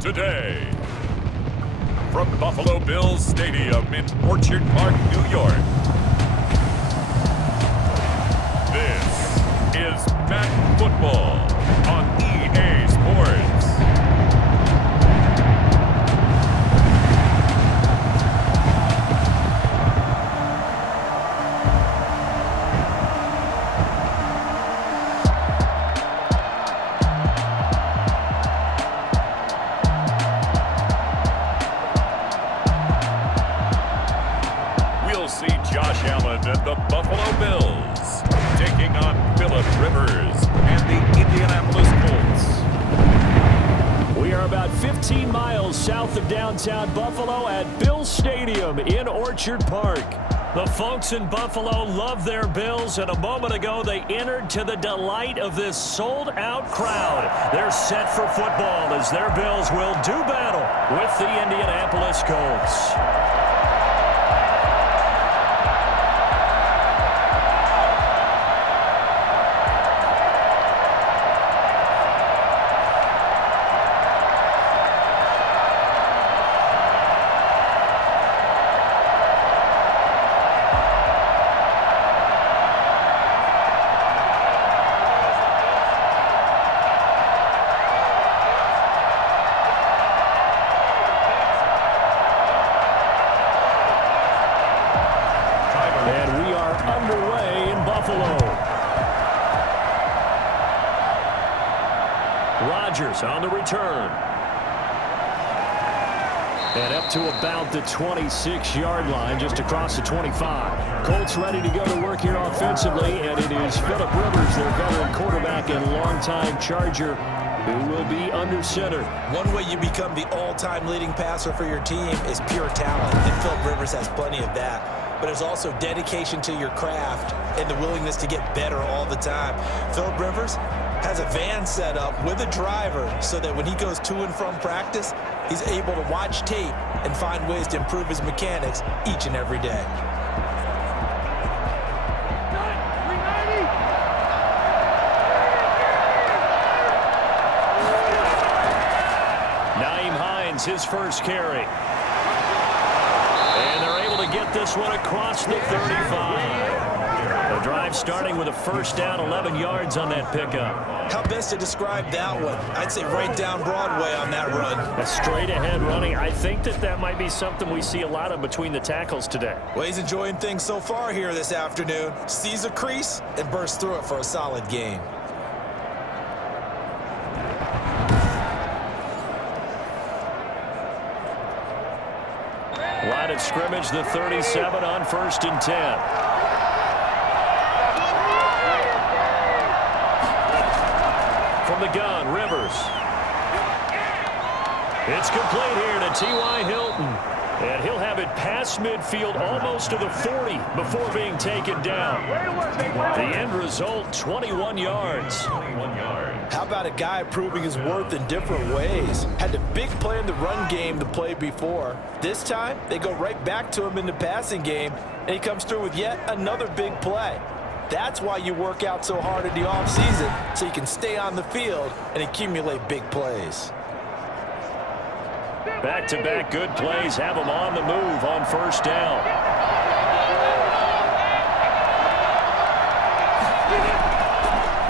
today. From Buffalo Bills Stadium in Orchard Park, New York. This is Madden Football on EA Sports. See Josh Allen and the Buffalo Bills taking on Phillip Rivers and the Indianapolis Colts. We are about 15 miles south of downtown Buffalo at Bills Stadium in Orchard Park. The folks in Buffalo love their Bills, and a moment ago they entered to the delight of this sold-out crowd. They're set for football as their Bills will do battle with the Indianapolis Colts. And we are underway in Buffalo. Rodgers on the return. And up to about the 26-yard line, just across the 25. Colts ready to go to work here offensively, and it is Phillip Rivers, their veteran quarterback and longtime Charger, who will be under center. One way you become the all-time leading passer for your team is pure talent, and Phillip Rivers has plenty of that. But there's also dedication to your craft and the willingness to get better all the time. Phillip Rivers has a van set up with a driver so that when he goes to and from practice, he's able to watch tape and find ways to improve his mechanics each and every day. Nyheim Hines, his first carry. And they're able to get this one across the 35. The drive starting with a first down, 11 yards on that pickup. How best to describe that one? I'd say right down Broadway on that run. A straight-ahead running. I think that might be something we see a lot of between the tackles today. Well, he's enjoying things so far here this afternoon. Sees a crease and bursts through it for a solid gain. Line of scrimmage, the 37 on 1st and 10. From the gun, Rivers. It's complete here to T.Y. Hilton. And he'll have it past midfield almost to the 40 before being taken down. The end result, 21 yards. How about a guy proving his worth in different ways? Had the big play in the run game to play before. This time, they go right back to him in the passing game, and he comes through with yet another big play. That's why you work out so hard in the offseason, so you can stay on the field and accumulate big plays. Back-to-back good plays have them on the move on first down.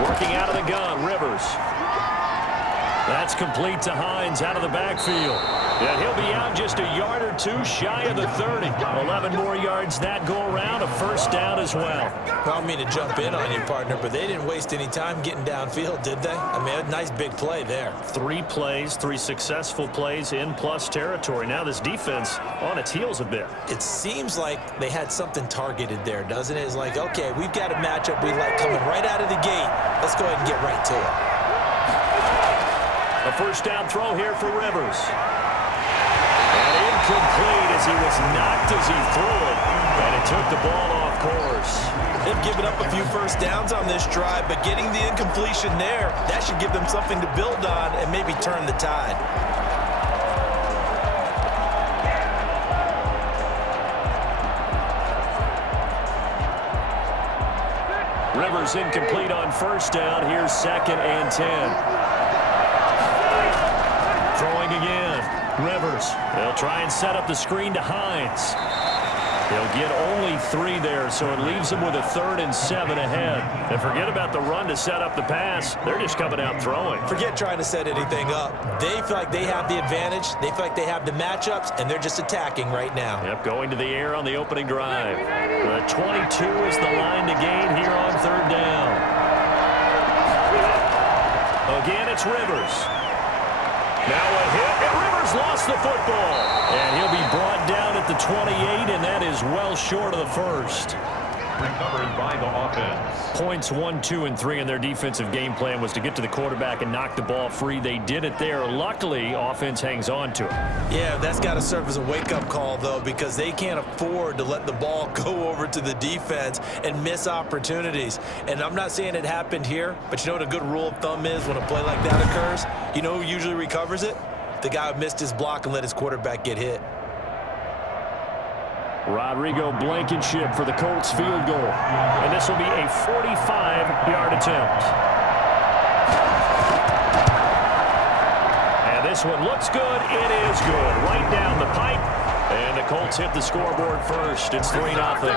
Working out of the gun, Rivers. That's complete to Hines out of the backfield. And he'll be out just a yard or two shy of the 30. 11 more yards that go around, a first down as well. I don't mean to jump in on you, partner, but they didn't waste any time getting downfield, did they? I mean, a nice big play there. 3 plays, 3 successful plays in plus territory. Now this defense on its heels a bit. It seems like they had something targeted there, doesn't it? It's like, okay, we've got a matchup we like coming right out of the gate. Let's go ahead and get right to it. A first down throw here for Rivers. And incomplete as he was knocked as he threw it. And it took the ball off course. They've given up a few first downs on this drive, but getting the incompletion there, that should give them something to build on and maybe turn the tide. Rivers incomplete on first down. Here's 2nd and 10. Throwing again. They'll try and set up the screen to Hines. He'll get only 3 there, so it leaves them with a 3rd and 7 ahead. And forget about the run to set up the pass. They're just coming out throwing. Forget trying to set anything up. They feel like they have the advantage. They feel like they have the matchups, and they're just attacking right now. Yep, going to the air on the opening drive. The 22 is the line to gain here on 3rd down. Again, it's Rivers. Now a hit, and Rivers lost the football. And he'll be brought down at the 28, and that is well short of the first. Recovered by the offense. Points 1, 2, and 3 in their defensive game plan was to get to the quarterback and knock the ball free. They did it there. Luckily, offense hangs on to it. Yeah, that's got to serve as a wake-up call, though, because they can't afford to let the ball go over to the defense and miss opportunities. And I'm not saying it happened here, but you know what a good rule of thumb is when a play like that occurs? You know who usually recovers it? The guy who missed his block and let his quarterback get hit. Rodrigo Blankenship for the Colts field goal. And this will be a 45-yard attempt. And this one looks good. It is good. Right down the pipe. And the Colts hit the scoreboard first. It's 3-0.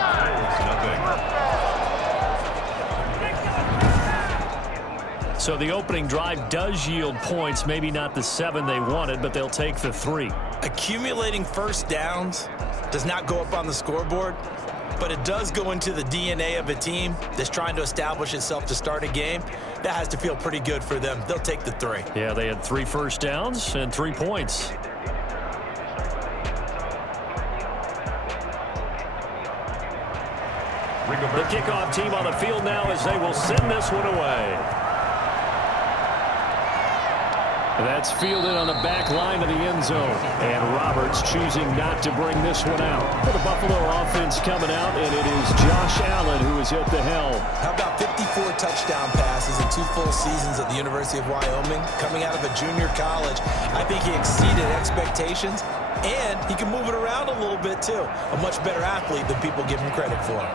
So the opening drive does yield points. Maybe not the 7 they wanted, but they'll take the 3. Accumulating first downs does not go up on the scoreboard, but it does go into the DNA of a team that's trying to establish itself to start a game. That has to feel pretty good for them. They'll take the 3. Yeah, they had 3 first downs and 3 points. The kickoff team on the field now as they will send this one away. That's fielded on the back line of the end zone. And Roberts choosing not to bring this one out. For the Buffalo offense coming out, and it is Josh Allen who is at the helm. How about 54 touchdown passes in 2 full seasons at the University of Wyoming? Coming out of a junior college, I think he exceeded expectations, and he can move it around a little bit too. A much better athlete than people give him credit for.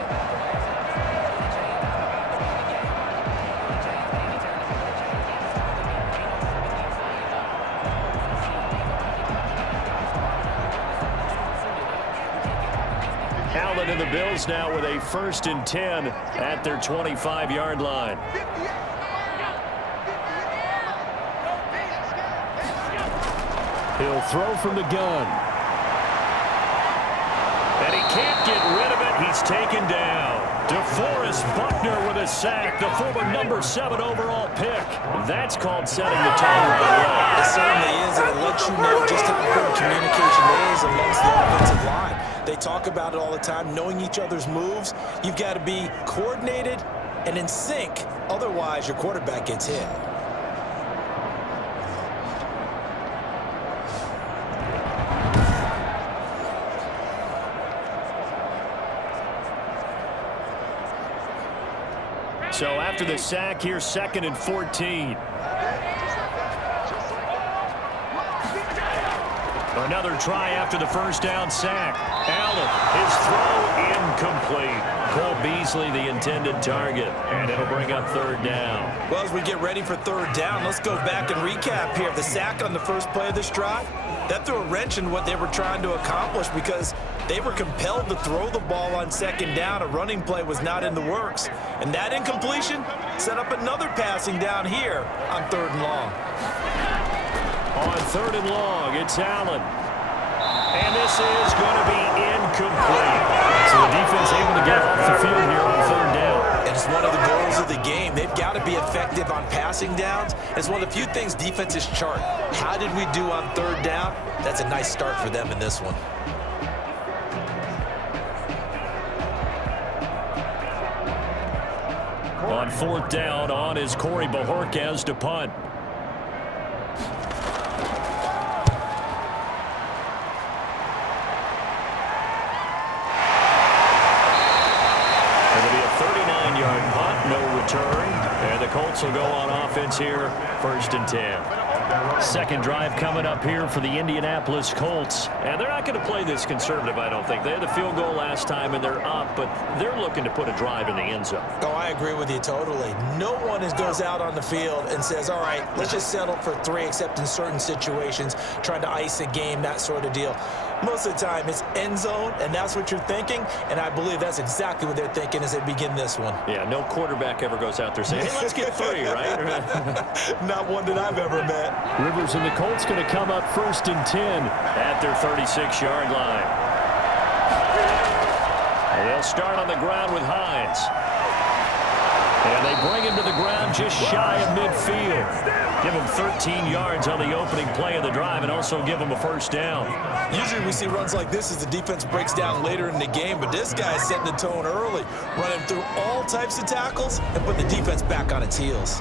Allen and the Bills now with a 1st and 10 at their 25-yard line. He'll throw from the gun. And he can't get rid of it. He's taken down. DeForest Buckner with a sack, the former number 7 overall pick. That's called setting the tone right away. It certainly is, and it lets you know just how important communication is amongst the offensive line. They talk about it all the time, knowing each other's moves. You've got to be coordinated and in sync. Otherwise, your quarterback gets hit. So after the sack, here's 2nd and 14. Another try after the first down sack. Allen, his throw incomplete. Cole Beasley, the intended target, and it'll bring up 3rd down. Well, as we get ready for 3rd down, let's go back and recap here. The sack on the first play of this drive, that threw a wrench in what they were trying to accomplish because they were compelled to throw the ball on 2nd down. A running play was not in the works. And that incompletion set up another passing down here on 3rd and long. On 3rd and long, it's Allen. And this is going to be incomplete. So the defense able to get off the field here on 3rd down. And it's one of the goals of the game. They've got to be effective on passing downs. It's one of the few things defenses chart. How did we do on 3rd down? That's a nice start for them in this one. On 4th down, on is Corey Bojorquez to punt. It'll be a 39-yard punt, no return. And the Colts will go on offense here, 1st and 10. Second drive coming up here for the Indianapolis Colts. And they're not going to play this conservative, I don't think. They had the field goal last time, and they're up, but they're looking to put a drive in the end zone. Oh, I agree with you totally. No one goes out on the field and says, all right, let's just settle for 3, except in certain situations, trying to ice a game, that sort of deal. Most of the time, it's end zone, and that's what you're thinking, and I believe that's exactly what they're thinking as they begin this one. Yeah, no quarterback ever goes out there saying, hey, let's get 3, right? Not one that I've ever met. Rivers and the Colts going to come up 1st and 10 at their 36-yard line. And they'll start on the ground with Hines. And they bring him to the ground just shy of midfield. Give him 13 yards on the opening play of the drive and also give him a first down. Usually we see runs like this as the defense breaks down later in the game, but this guy is setting the tone early, running through all types of tackles and putting the defense back on its heels.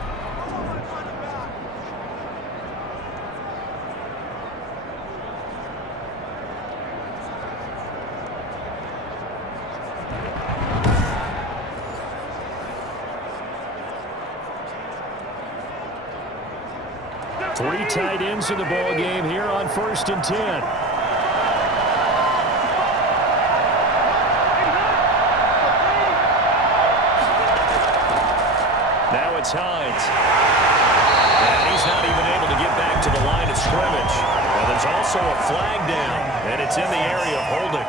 Three tight ends in the ball game here on 1st and 10. Now it's Hines. And he's not even able to get back to the line of scrimmage. And there's also a flag down, and it's in the area of holding.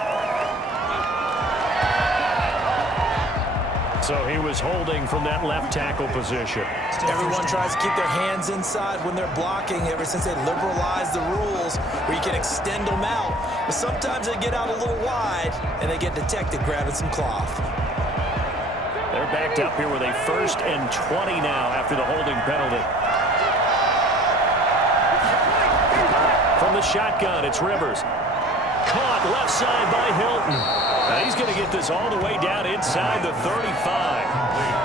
So he was holding from that left tackle position. Everyone tries to keep their hands inside when they're blocking ever since they liberalized the rules where you can extend them out. But sometimes they get out a little wide and they get detected grabbing some cloth. They're backed up here with a 1st and 20 now after the holding penalty. From the shotgun, it's Rivers. Caught left side by Hilton. Now he's going to get this all the way down inside the 35.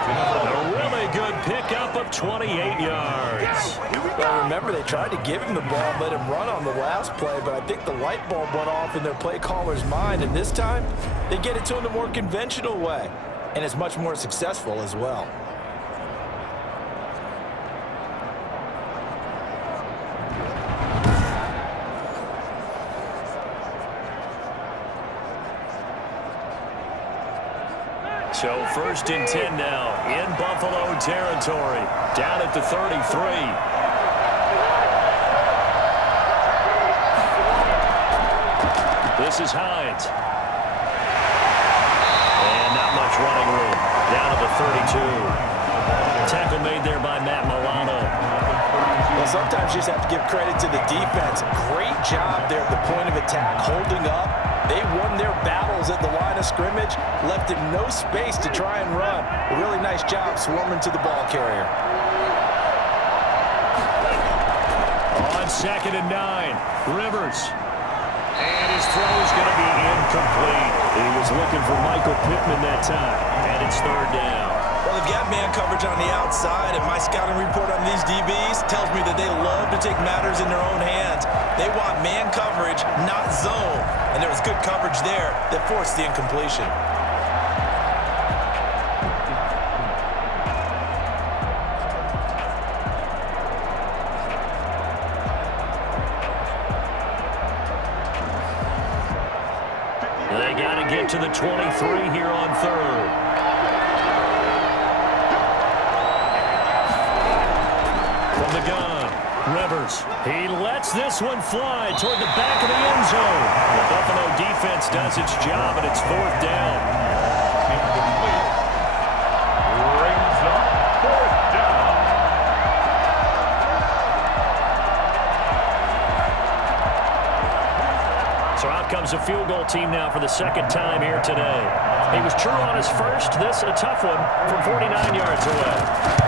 A really good pickup of 28 yards. Well, remember, they tried to give him the ball and let him run on the last play, but I think the light bulb went off in their play caller's mind, and this time they get it to him the more conventional way, and it's much more successful as well. So 1st and 10 now in Buffalo territory, down at the 33. This is Hines. And not much running room, down to the 32. Tackle made there by Matt Milano. Well, sometimes you just have to give credit to the defense. Great job there at the point of attack, holding up. They won their battles at the line of scrimmage, left him no space to try and run. A really nice job swarming to the ball carrier. On 2nd and 9, Rivers. And his throw is going to be incomplete. He was looking for Michael Pittman that time, and it's 3rd down. Well, they've got man coverage on the outside, and my scouting report on these DBs tells me that they love to take matters in their own hands. They want man coverage, not zone. And there was good coverage there that forced the incompletion. They got to get to the 23 here on 3rd. From the gun, Rivers. He lets this one fly toward the back of the end zone. The Buffalo defense does its job, and it's 4th down. Brings up 4th down. So out comes the field goal team now for the 2nd time here today. He was true on his first. This a tough one from 49 yards away.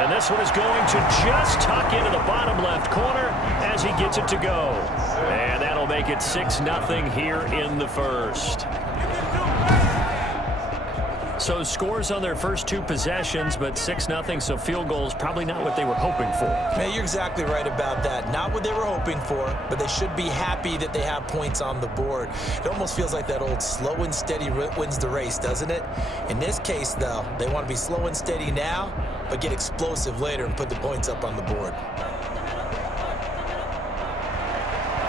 And this one is going to just tuck into the bottom left corner as he gets it to go. And that'll make it 6-0 here in the 1st. So scores on their first 2 possessions, but 6-0, so field goals probably not what they were hoping for. Man, you're exactly right about that. Not what they were hoping for, but they should be happy that they have points on the board. It almost feels like that old slow and steady wins the race, doesn't it? In this case, though, they want to be slow and steady now, but get explosive later and put the points up on the board.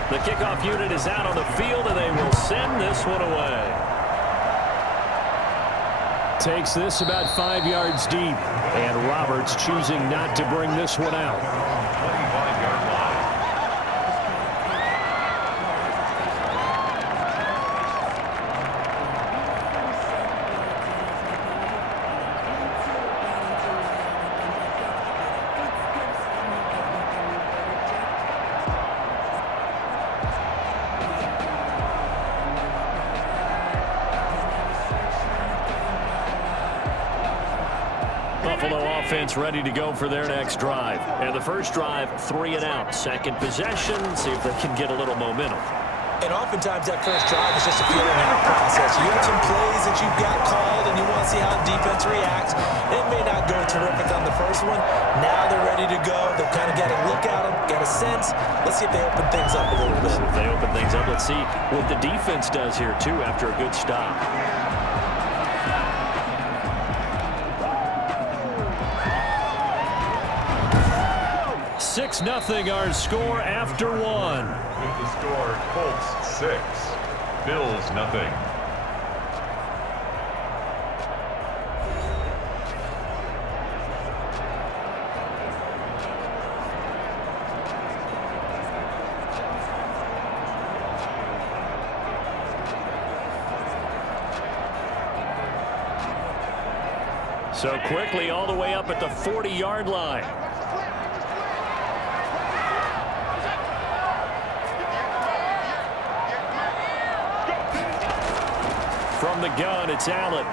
The kickoff unit is out on the field, and they will send this one away. Takes this about 5 yards deep, and Roberts choosing not to bring this one out. 25-yard line. Buffalo offense ready to go for their next drive. And the first drive, 3 and out. Second possession, see if they can get a little momentum. And oftentimes that first drive is just a feeling out process. You have some plays that you've got called and you want to see how the defense reacts. It may not go terrific on the first one. Now they're ready to go. They've kind of got a look at them, got a sense. Let's see if they open things up a little bit. If they open things up, let's see what the defense does here, too, after a good stop. 6-0 our score after 1. With the score, Colts 6, Bills 0. So quickly all the way up at the 40-yard line. From the gun, it's Allen.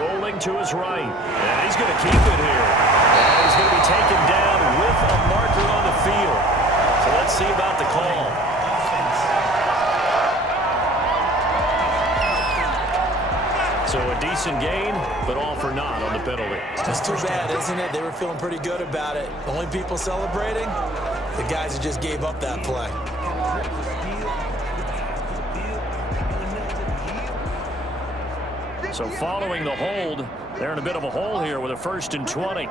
Rolling to his right. And he's going to keep it here. And he's going to be taken down with a marker on the field. So let's see about the call. So a decent gain, but all for naught on the penalty. It's too bad, isn't it? They were feeling pretty good about it. The only people celebrating, the guys who just gave up that play. So following the hold, they're in a bit of a hole here with a 1st and 20.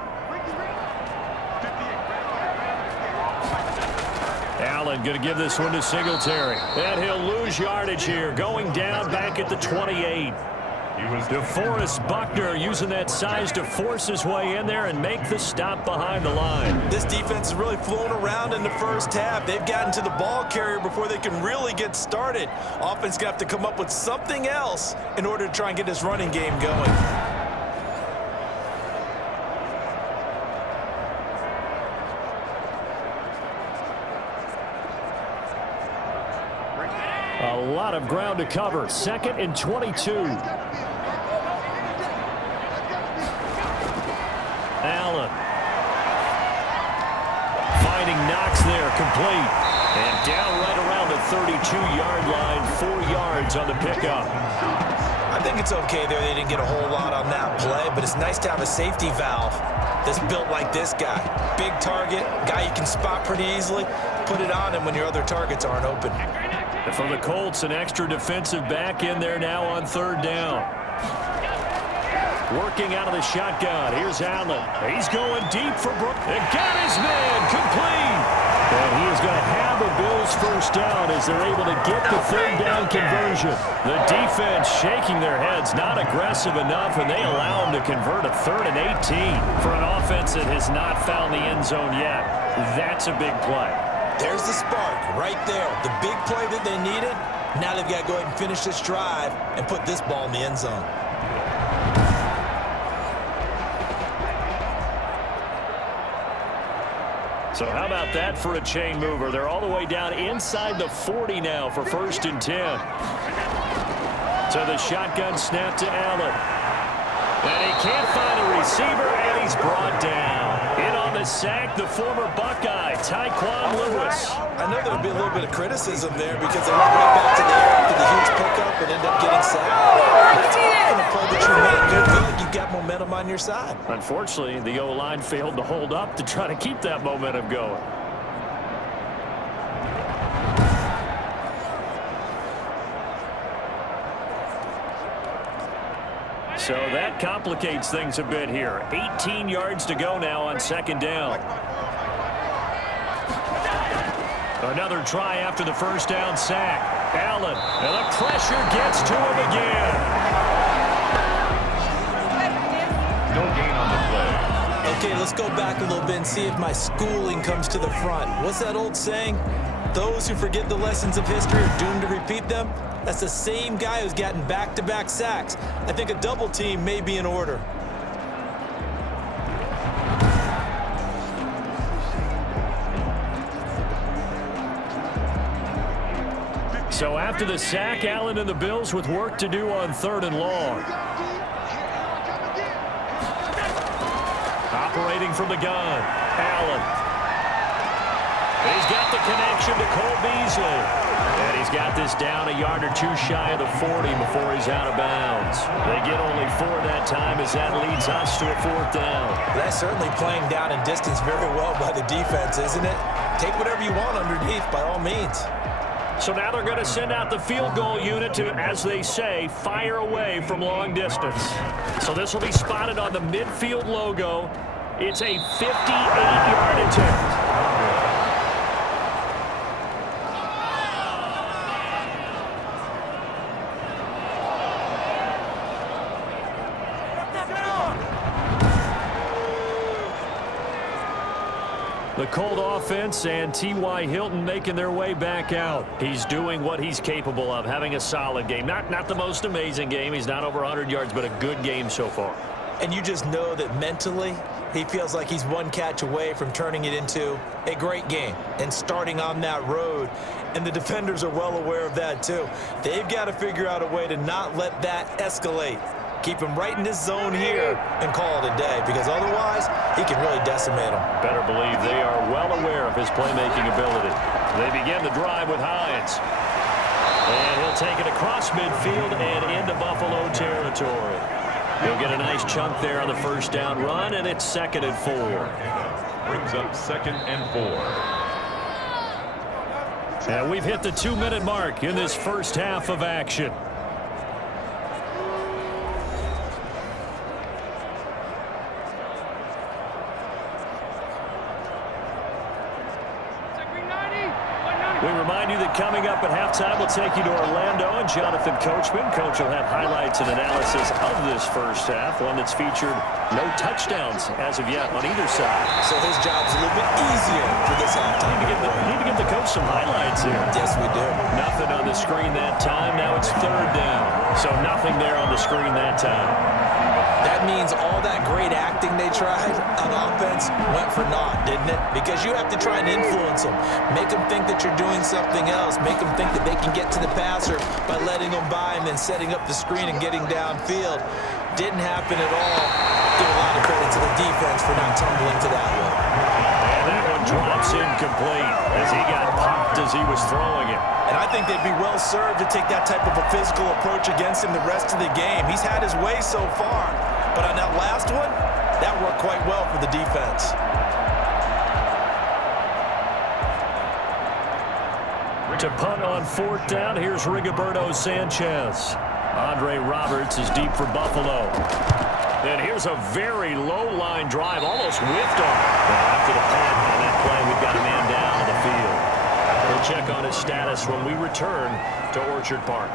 Allen going to give this one to Singletary. And he'll lose yardage here, going down back at the 28. DeForest Buckner using that size to force his way in there and make the stop behind the line. This defense is really flown around in the first half. They've gotten to the ball carrier before they can really get started. Offense got to have to come up with something else in order to try and get this running game going. A lot of ground to cover. 2nd and 22. Allen. Finding Knox there, complete. And down right around the 32-yard line, 4 yards on the pickup. I think it's okay there. They didn't get a whole lot on that play, but it's nice to have a safety valve that's built like this guy. Big target, guy you can spot pretty easily. Put it on him when your other targets aren't open. And for the Colts, an extra defensive back in there now on 3rd down. Working out of the shotgun. Here's Allen. He's going deep for Brook. And got his man complete. And he is going to have the Bills' 1st down as they're able to get the 3rd down conversion. The defense shaking their heads, not aggressive enough, and they allow him to convert a 3rd and 18 for an offense that has not found the end zone yet. That's a big play. There's the spark right there. The big play that they needed. Now they've got to go ahead and finish this drive and put this ball in the end zone. So how about that for a chain mover? They're all the way down inside the 40 now for 1st and 10. So the shotgun snap to Allen. And he can't find a receiver, and he's brought down. In on the sack the former Buckeye, Tyquan Lewis. I know there would be a little bit of criticism there because they went right back to the air after the huge pickup and ended up getting sacked. That's often a play that you make. You feel like you've got momentum on your side. Unfortunately, the O-line failed to hold up to try to keep that momentum going. So that complicates things a bit here. 18 yards to go now on second down. Another try after the first down sack. Allen, and the pressure gets to him again. No gain on the play. Okay, let's go back a little bit and see if my schooling comes to the front. What's that old saying? Those who forget the lessons of history are doomed to repeat them. That's the same guy who's gotten back-to-back sacks. I think a double team may be in order. So after the sack, Allen and the Bills with work to do on 3rd and long. Operating from the gun, Allen. He's got the connection to Cole Beasley. And he's got this down a yard or two shy of the 40 before he's out of bounds. They get only 4 that time as that leads us to a 4th down. That's certainly playing down in distance very well by the defense, isn't it? Take whatever you want underneath by all means. So now they're going to send out the field goal unit to, as they say, fire away from long distance. So this will be spotted on the midfield logo. It's a 58-yard attempt. The Colt offense and T.Y. Hilton making their way back out. He's doing what he's capable of, having a solid game. Not the most amazing game. He's not over 100 yards, but a good game so far. And you just know that mentally, he feels like he's one catch away from turning it into a great game and starting on that road. And the defenders are well aware of that, too. They've got to figure out a way to not let that escalate. Keep him right in his zone here and call it a day, because otherwise he can really decimate him. Better believe they are well aware of his playmaking ability. They begin the drive with Hines. And he'll take it across midfield and into Buffalo territory. He'll get a nice chunk there on the first down run, and it's 2nd and 4. Brings up 2nd and 4. And we've hit the 2-minute mark in this first half of action. We remind you that coming up at halftime, we'll take you to Orlando and Jonathan Coachman. Coach will have highlights and analysis of this first half, one that's featured no touchdowns as of yet on either side. So his job's a little bit easier for this halftime. Need to give the coach some highlights here. Yes, we do. Nothing on the screen that time. Now it's 3rd down. So nothing there on the screen that time. That means all that great acting they tried on offense went for naught, didn't it? Because you have to try and influence them. Make them think that you're doing something else. Make them think that they can get to the passer by letting them by and then setting up the screen and getting downfield. Didn't happen at all. Give a lot of credit to the defense for not tumbling to that one. And that one drops incomplete as he got popped as he was throwing it. And I think they'd be well served to take that type of a physical approach against him the rest of the game. He's had his way so far. But on that last one, that worked quite well for the defense. To punt on 4th down, here's Rigoberto Sanchez. Andre Roberts is deep for Buffalo. And here's a very low-line drive, almost whiffed on. After the punt on that play, we've got a man down on the field. We'll check on his status when we return to Orchard Park.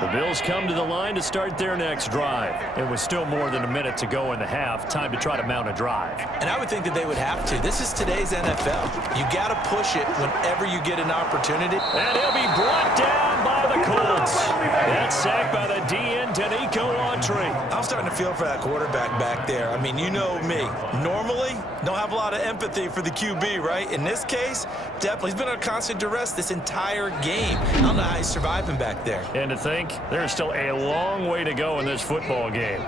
The Bills come to the line to start their next drive. And with still more than a minute to go in the half, time to try to mount a drive. And I would think that they would have to. This is today's NFL. You got to push it whenever you get an opportunity. And he'll be brought got sacked by the DN, Danico Autry. I'm starting to feel for that quarterback back there. I mean, you know me. Normally, don't have a lot of empathy for the QB, right? In this case, definitely. He's been under constant duress this entire game. I don't know how he's surviving back there. And to think, there's still a long way to go in this football game.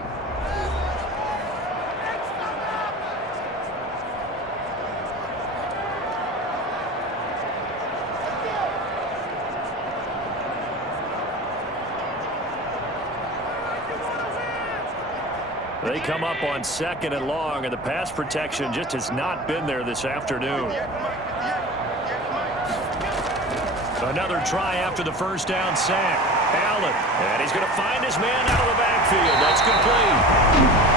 They come up on 2nd and long, and the pass protection just has not been there this afternoon. Another try after the first down sack. Allen, and he's going to find his man out of the backfield. That's complete.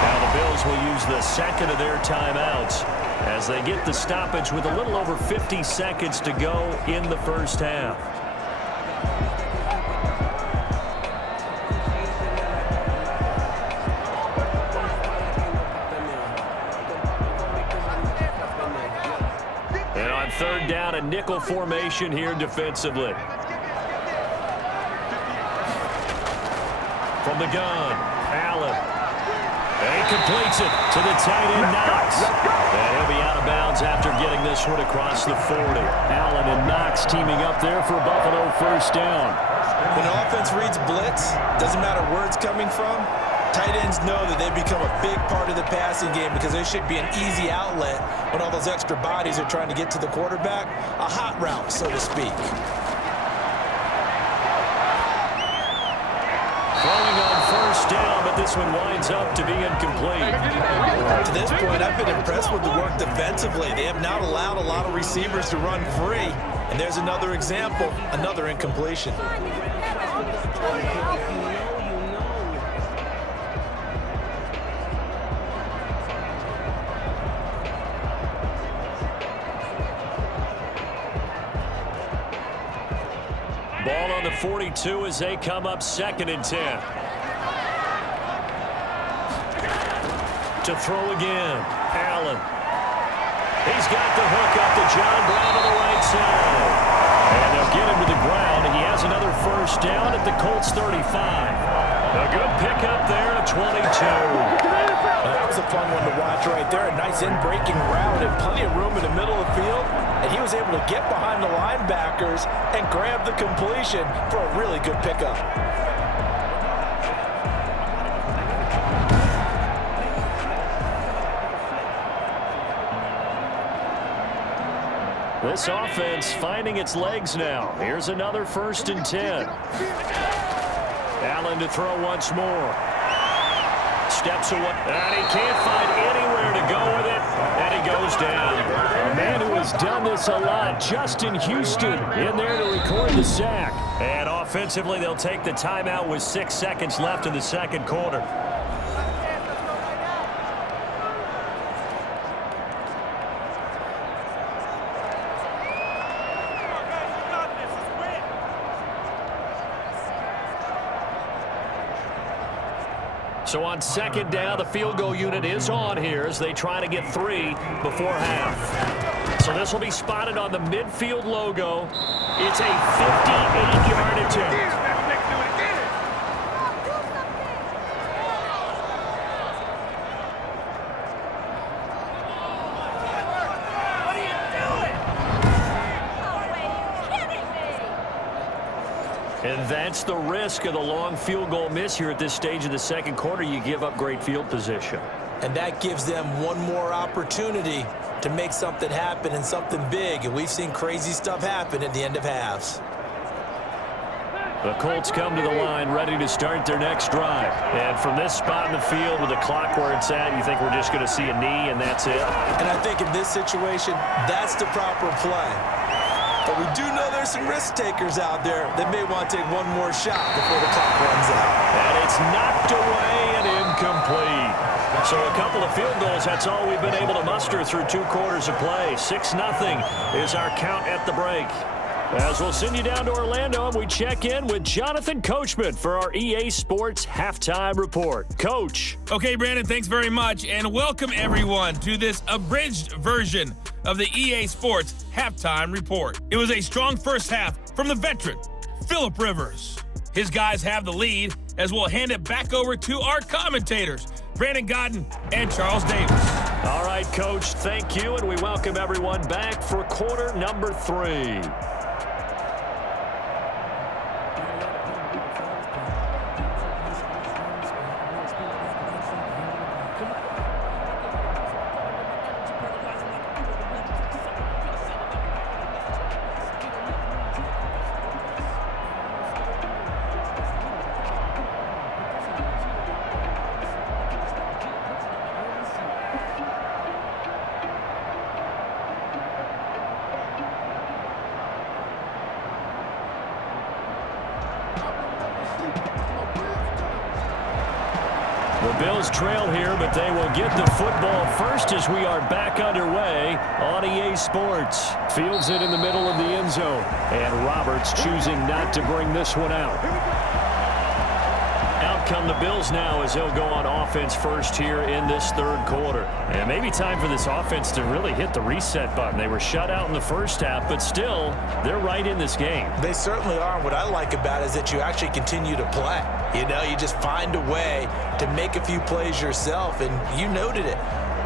Now the Bills will use the second of their timeouts as they get the stoppage with a little over 50 seconds to go in the first half. Third down, a nickel formation here defensively. From the gun, Allen. And he completes it to the tight end, Knox. And he'll be out of bounds after getting this one across the 40. Allen and Knox teaming up there for a Buffalo first down. When the offense reads blitz, doesn't matter where it's coming from, tight ends know that they become a big part of the passing game because they should be an easy outlet when all those extra bodies are trying to get to the quarterback. A hot route, so to speak. Throwing on first down, but this one winds up to be incomplete. To this point, I've been impressed with the work defensively. They have not allowed a lot of receivers to run free. And there's another example, another incompletion. Ball on the 42 as they come up 2nd and 10. To throw again, Allen. He's got the hook up to John Brown on the right side. And they'll get him to the ground. He has another first down at the Colts 35. A good pickup there at 22. That was a fun one to watch right there. A nice in-breaking route and plenty of room in the middle of the field. And he was able to get behind the linebackers and grab the completion for a really good pickup. This offense finding its legs now. Here's another 1st and 10. Allen to throw once more. Steps away, and he can't find anywhere to go with it, and he goes down. A man who has done this a lot, Justin Houston, in there to record the sack. And offensively, they'll take the timeout with 6 seconds left in the second quarter. So on 2nd down, the field goal unit is on here as they try to get 3 before half. So this will be spotted on the midfield logo. It's a 58-yard attempt. And that's the risk of the long field goal miss here at this stage of the second quarter. You give up great field position. And that gives them one more opportunity to make something happen and something big. And we've seen crazy stuff happen at the end of halves. The Colts come to the line ready to start their next drive. And from this spot in the field with the clock where it's at, you think we're just going to see a knee and that's it? And I think in this situation, that's the proper play. But we do know there's some risk takers out there that may want to take one more shot before the clock runs out. And it's knocked away and incomplete. So a couple of field goals, that's all we've been able to muster through 2 quarters of play. 6-0 is our count at the break. As we'll send you down to Orlando, and we check in with Jonathan Coachman for our EA Sports Halftime Report. Coach. Okay, Brandon, thanks very much, and welcome everyone to this abridged version of the EA Sports Halftime Report. It was a strong first half from the veteran, Phillip Rivers. his guys have the lead, as we'll hand it back over to our commentators, Brandon Godden and Charles Davis. All right, Coach, thank you, and we welcome everyone back for quarter number 3. The Bills trail here, but they will get the football first as we are back underway on EA Sports. Fields it in the middle of the end zone, and Roberts choosing not to bring this one out. Out come the Bills now as they'll go on offense first here in this third quarter. And maybe time for this offense to really hit the reset button. They were shut out in the first half, but still, they're right in this game. They certainly are. What I like about it is that you actually continue to play. You know, you just find a way to make a few plays yourself, and you noted it.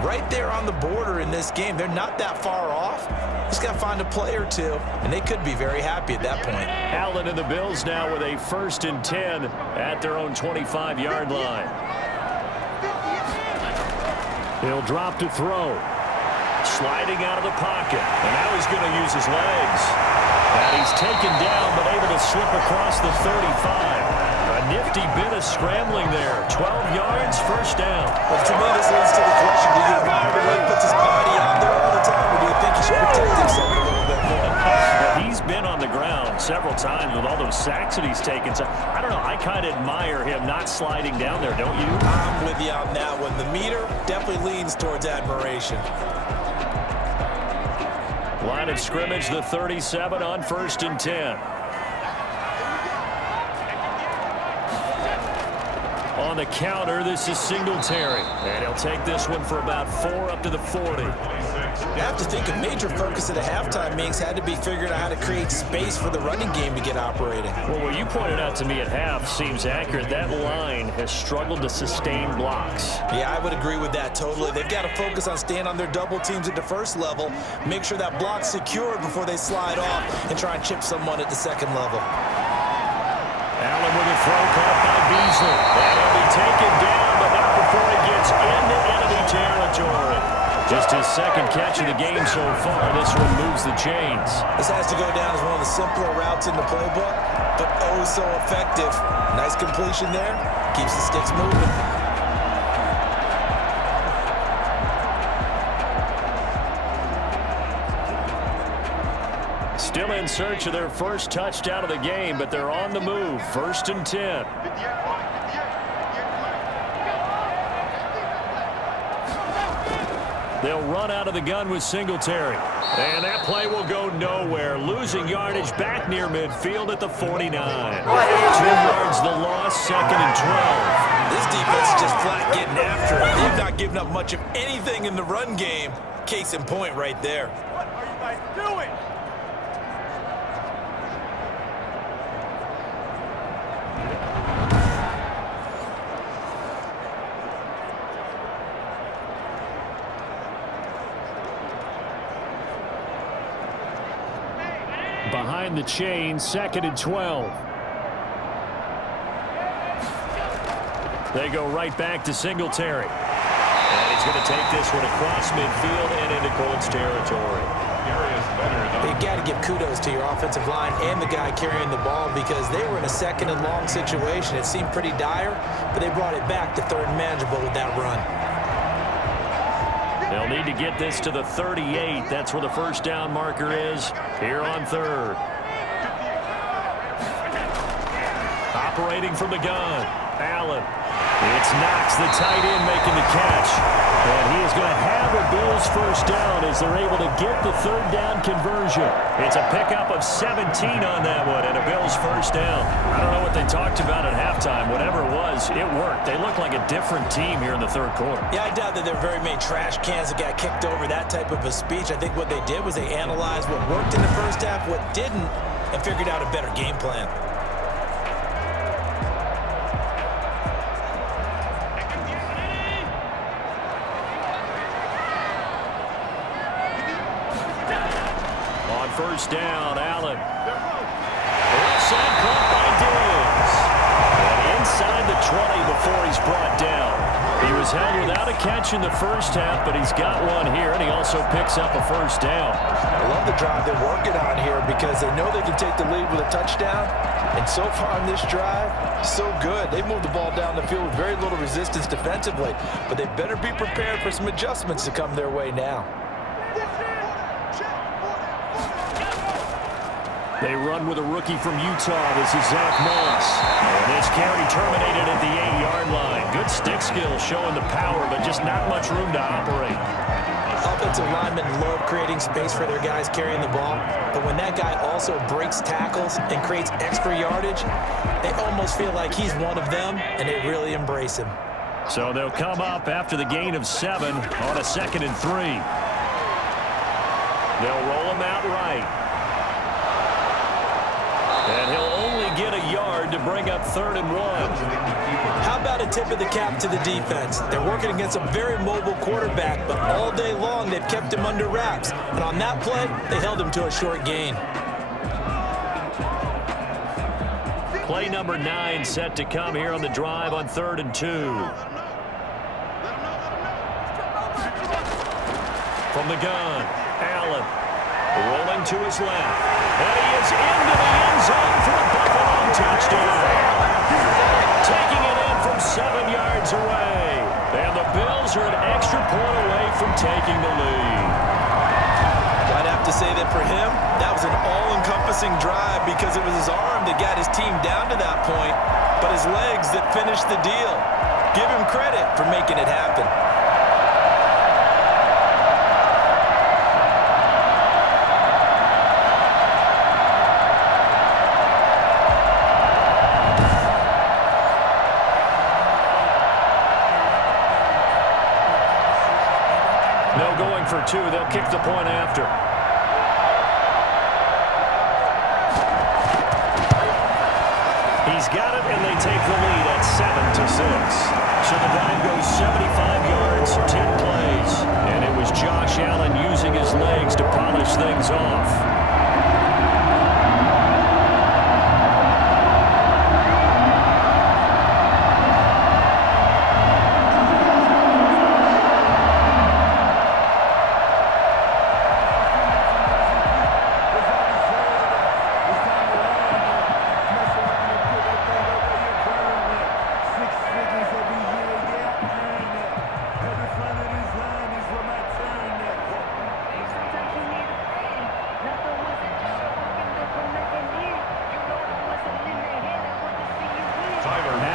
Right there on the border in this game, they're not that far off. Just got to find a play or two, and they could be very happy at that point. Allen and the Bills now with a 1st and 10 at their own 25-yard line. He'll drop to throw. Sliding out of the pocket, and now he's going to use his legs. And he's taken down, but able to slip across the 35. A nifty bit of scrambling there. 12 yards, first down. Well, to me, this leads to the question, do you admire the way he puts his body out there all the time, or do you think he should protect himself a little bit more? Well, he's been on the ground several times with all those sacks that he's taken. So, I don't know, I kind of admire him not sliding down there, don't you? I'm with you on that one. The meter definitely leans towards admiration. Line of scrimmage, the 37 on 1st and 10. On the counter, this is Singletary. And he'll take this one for about 4 up to the 40. You have to think a major focus of the halftime meetings had to be figuring out how to create space for the running game to get operating. Well, what you pointed out to me at half seems accurate. That line has struggled to sustain blocks. Yeah, I would agree with that totally. They've got to focus on staying on their double teams at the first level, make sure that block's secured before they slide off and try and chip someone at the second level. Allen with a throw caught by Beasley. And he'll be taken down, but not before he gets into enemy territory. Just his second catch of the game so far. This one moves the chains. This has to go down as one of the simpler routes in the playbook, but oh so effective. Nice completion there. Keeps the sticks moving. Still in search of their first touchdown of the game, but they're on the move. 1st and 10. They'll run out of the gun with Singletary. And that play will go nowhere. Losing yardage back near midfield at the 49. 2 yards the loss, 2nd and 12. This defense is just flat getting after it. They've not given up much of anything in the run game. Case in point right there. What are you guys doing? Behind the chain, 2nd and 12. They go right back to Singletary. And he's going to take this one across midfield and into Colts territory. You've got to give kudos to your offensive line and the guy carrying the ball because they were in a 2nd and long situation. It seemed pretty dire, but they brought it back to 3rd and manageable with that run. They'll need to get this to the 38. That's where the first down marker is here on 3rd. Operating from the gun, Allen. It's Knox, the tight end, making the catch. And he is going to have a Bills first down as they're able to get the 3rd down conversion. It's a pickup of 17 on that one and a Bills first down. I don't know what they talked about at halftime. Whatever it was, it worked. They look like a different team here in the 3rd quarter. Yeah, I doubt that there are very many trash cans that got kicked over, that type of a speech. I think what they did was they analyzed what worked in the first half, what didn't, and figured out a better game plan. first down. Allen. Left side caught by Diggs. And inside the 20 before he's brought down. He was held without a catch in the first half, but he's got one here, and he also picks up a first down. I love the drive they're working on here because they know they can take the lead with a touchdown. And so far on this drive, so good. They moved the ball down the field with very little resistance defensively, but they better be prepared for some adjustments to come their way now. They run with a rookie from Utah. This is Zach Moss. And this carry terminated at the 8-yard line. Good stick skill showing the power, but just not much room to operate. Offensive linemen love creating space for their guys carrying the ball, but when that guy also breaks tackles and creates extra yardage, they almost feel like he's one of them, and they really embrace him. So they'll come up after the gain of 7 on a 2nd and 3. They'll roll him out right. And he'll only get a yard to bring up 3rd and 1. How about a tip of the cap to the defense? They're working against a very mobile quarterback, but all day long they've kept him under wraps. And on that play, they held him to a short gain. Play number 9 set to come here on the drive on 3rd and 2. From the gun, Allen. Rolling to his left. And he is into the end zone for the Buffalo touchdown. Taking it in from 7 yards away. And the Bills are an extra point away from taking the lead. I'd have to say that for him, that was an all-encompassing drive because it was his arm that got his team down to that point, but his legs that finished the deal. Give him credit for making it happen. For 2, they'll kick the point after. He's got it, and they take the lead at 7-6. So the drive goes 75 yards, 10 plays. And it was Josh Allen using his legs to polish things off.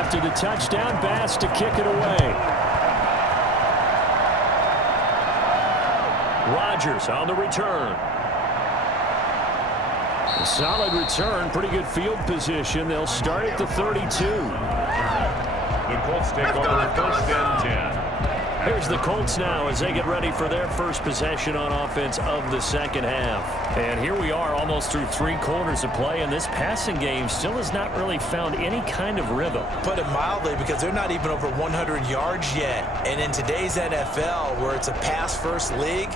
After the touchdown, Bass to kick it away. Rodgers on the return. A solid return, pretty good field position. They'll start at the 32. The Colts take over 1st and 10. Here's the Colts now as they get ready for their first possession on offense of the 2nd half. And here we are almost through 3 quarters of play, and this passing game still has not really found any kind of rhythm. Put it mildly, because they're not even over 100 yards yet. And in today's NFL, where it's a pass-first league,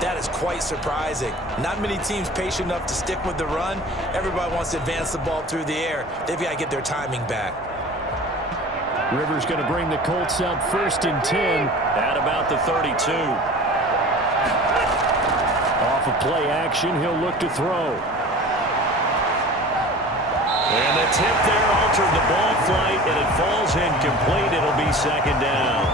that is quite surprising. Not many teams patient enough to stick with the run. Everybody wants to advance the ball through the air. They've got to get their timing back. Rivers going to bring the Colts up 1st and 10 at about the 32. Off of play action, he'll look to throw. And the tip there altered the ball flight, and it falls incomplete. It'll be 2nd down.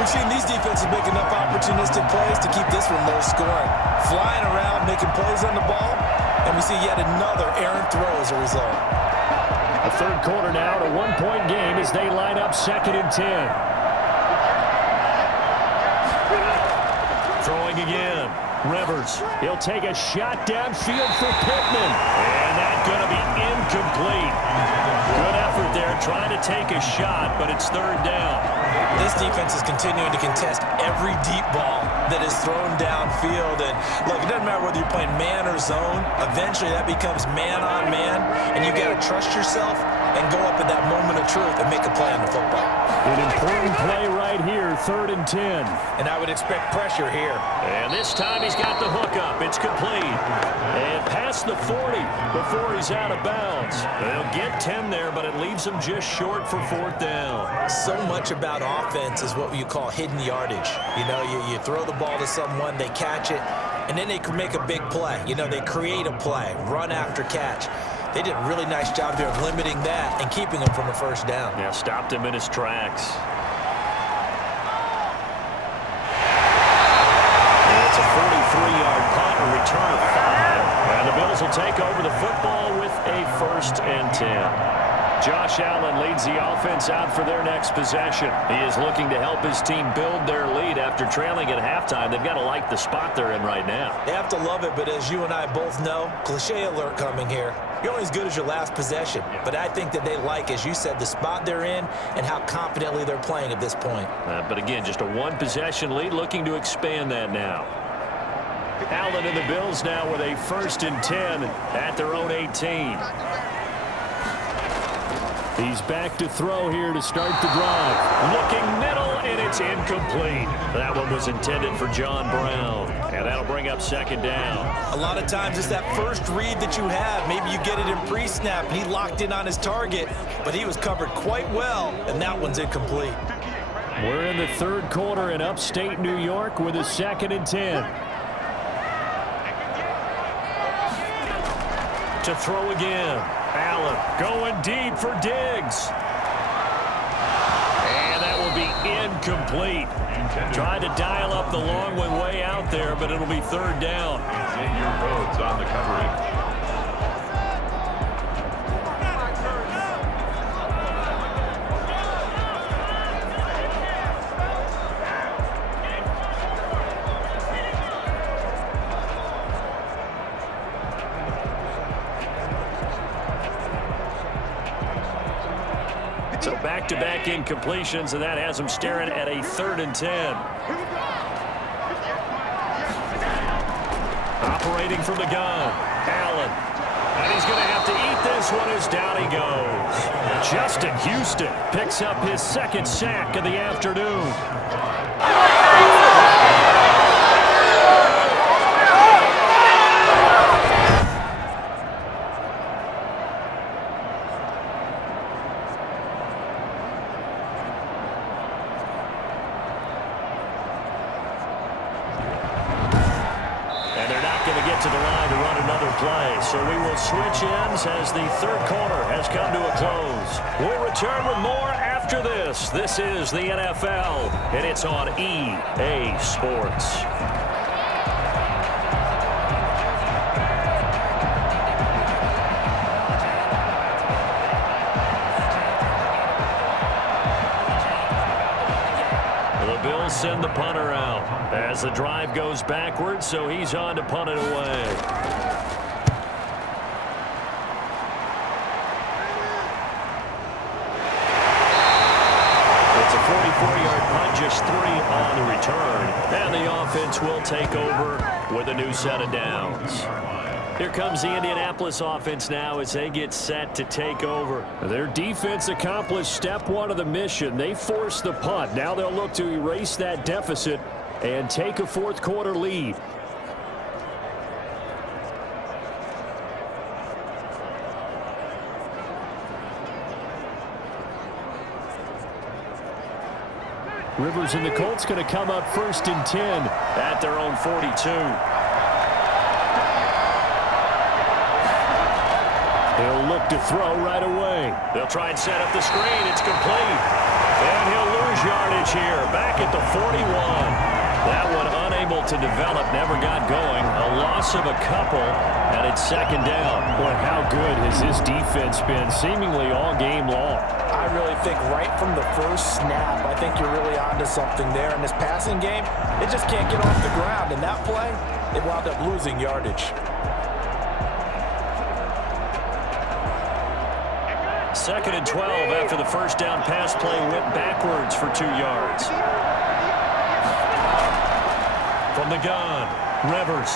We've seen these defenses make enough opportunistic plays to keep this one low scoring. Flying around, making plays on the ball, and we see yet another errant throw as a result. A 3rd quarter now, a 1-point game as they line up 2nd and 10. Throwing again. Rivers. He'll take a shot downfield for Pittman. And that's going to be incomplete. Good effort there trying to take a shot, but it's 3rd down. This defense is continuing to contest every deep ball. that is thrown downfield. And look, it doesn't matter whether you're playing man or zone. Eventually that becomes man on man, and you got to trust yourself and go up at that moment of truth and make a play on the football. An important play right here, 3rd and 10. And I would expect pressure here. And this time he's got the hook up. It's complete. And past the 40 before he's out of bounds. They'll get 10 there, but it leaves him just short for 4th down. So much about offense is what you call hidden yardage. You know, you throw the ball to someone, they catch it, and then they can make a big play. You know, they create a play, run after catch. They did a really nice job there of limiting that and keeping him from a 1st down. Yeah, stopped him in his tracks. And it's a 43-yard punt, a return of 5. And the Bills will take over the football with a 1st and 10. Josh Allen leads the offense out for their next possession. He is looking to help his team build their lead after trailing at halftime. They've got to like the spot they're in right now. They have to love it, but as you and I both know, cliche alert coming here. You're only as good as your last possession. But I think that they like, as you said, the spot they're in and how confidently they're playing at this point. But again, just a 1-possession lead, looking to expand that now. Allen and the Bills now with a 1st and 10 at their own 18. He's back to throw here to start the drive. Looking middle, and it's incomplete. That one was intended for John Brown. And that'll bring up 2nd down. A lot of times it's that first read that you have. Maybe you get it in pre-snap, and he locked in on his target, but he was covered quite well, and that one's incomplete. We're in the 3rd quarter in upstate New York with a 2nd and 10. To throw again. Allen going deep for Diggs. And that will be incomplete. Tried to dial up the long one way out there, but it'll be 3rd down. Xavier Rhodes on the covering. So back-to-back incompletions, and that has him staring at a 3rd and 10. Operating from the gun, Allen. And he's going to have to eat this one as down he goes. Justin Houston picks up his 2nd sack of the afternoon. To the line to run another play. So we will switch ends as the 3rd quarter has come to a close. We'll return with more after this. This is the NFL, and it's on EA Sports. The Bills send the punter out as the drive goes backwards, so he's on to punt it away. It's a 44-yard punt, just 3 on the return, and the offense will take over with a new set of downs. Here comes the Indianapolis offense now as they get set to take over. Their defense accomplished step 1 of the mission. They forced the punt. Now they'll look to erase that deficit and take a 4th quarter lead. Rivers and the Colts going to come up 1st and 10 at their own 42. He'll look to throw right away. They'll try and set up the screen. It's complete. And he'll lose yardage here. Back at the 41. That one unable to develop. Never got going. A loss of a couple. And it's 2nd down. Boy, how good has this defense been seemingly all game long? I really think right from the first snap, I think you're really onto something there. In this passing game, it just can't get off the ground. In that play, they wound up losing yardage. 2nd and 12 after the 1st down pass play went backwards for 2 yards. From the gun, Rivers.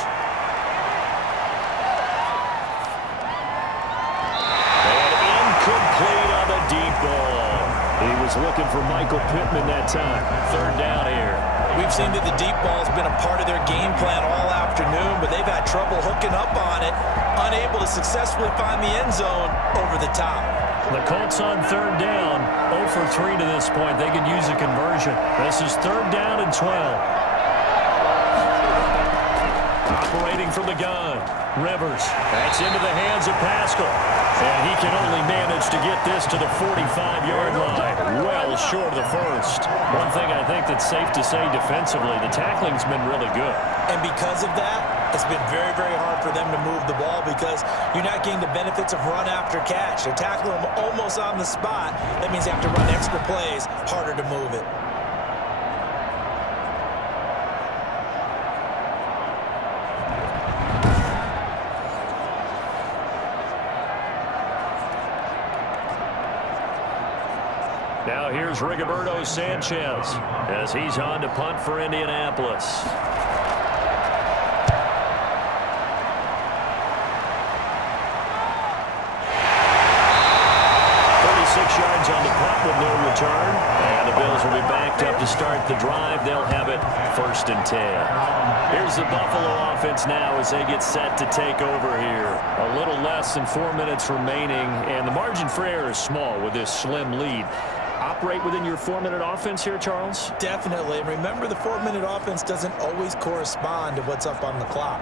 And incomplete on the deep ball. He was looking for Michael Pittman that time. Third down here. We've seen that the deep ball has been a part of their game plan all afternoon, but they've had trouble hooking up on it, unable to successfully find the end zone over the top. The Colts on third down, 0 for 3 to this point. They could use a conversion. This is third down and 12. Operating from the gun, Rivers. That's into the hands of Pascal. And he can only manage to get this to the 45-yard line. Well short of the first. One thing I think that's safe to say defensively, the tackling's been really good. And because of that, it's been very, very hard for them to move the ball because you're not getting the benefits of run after catch. They're tackling them almost on the spot. That means they have to run extra plays, harder to move it. Now here's Rigoberto Sanchez as he's on to punt for Indianapolis. 36 yards on the punt with no return. And the Bills will be backed up to start the drive. They'll have it 1st and 10. Here's the Buffalo offense now as they get set to take over here. A little less than 4 minutes remaining, and the margin for error is small with this slim lead. Operate within your 4-minute offense here, Charles? Definitely. And remember, the 4-minute offense doesn't always correspond to what's up on the clock.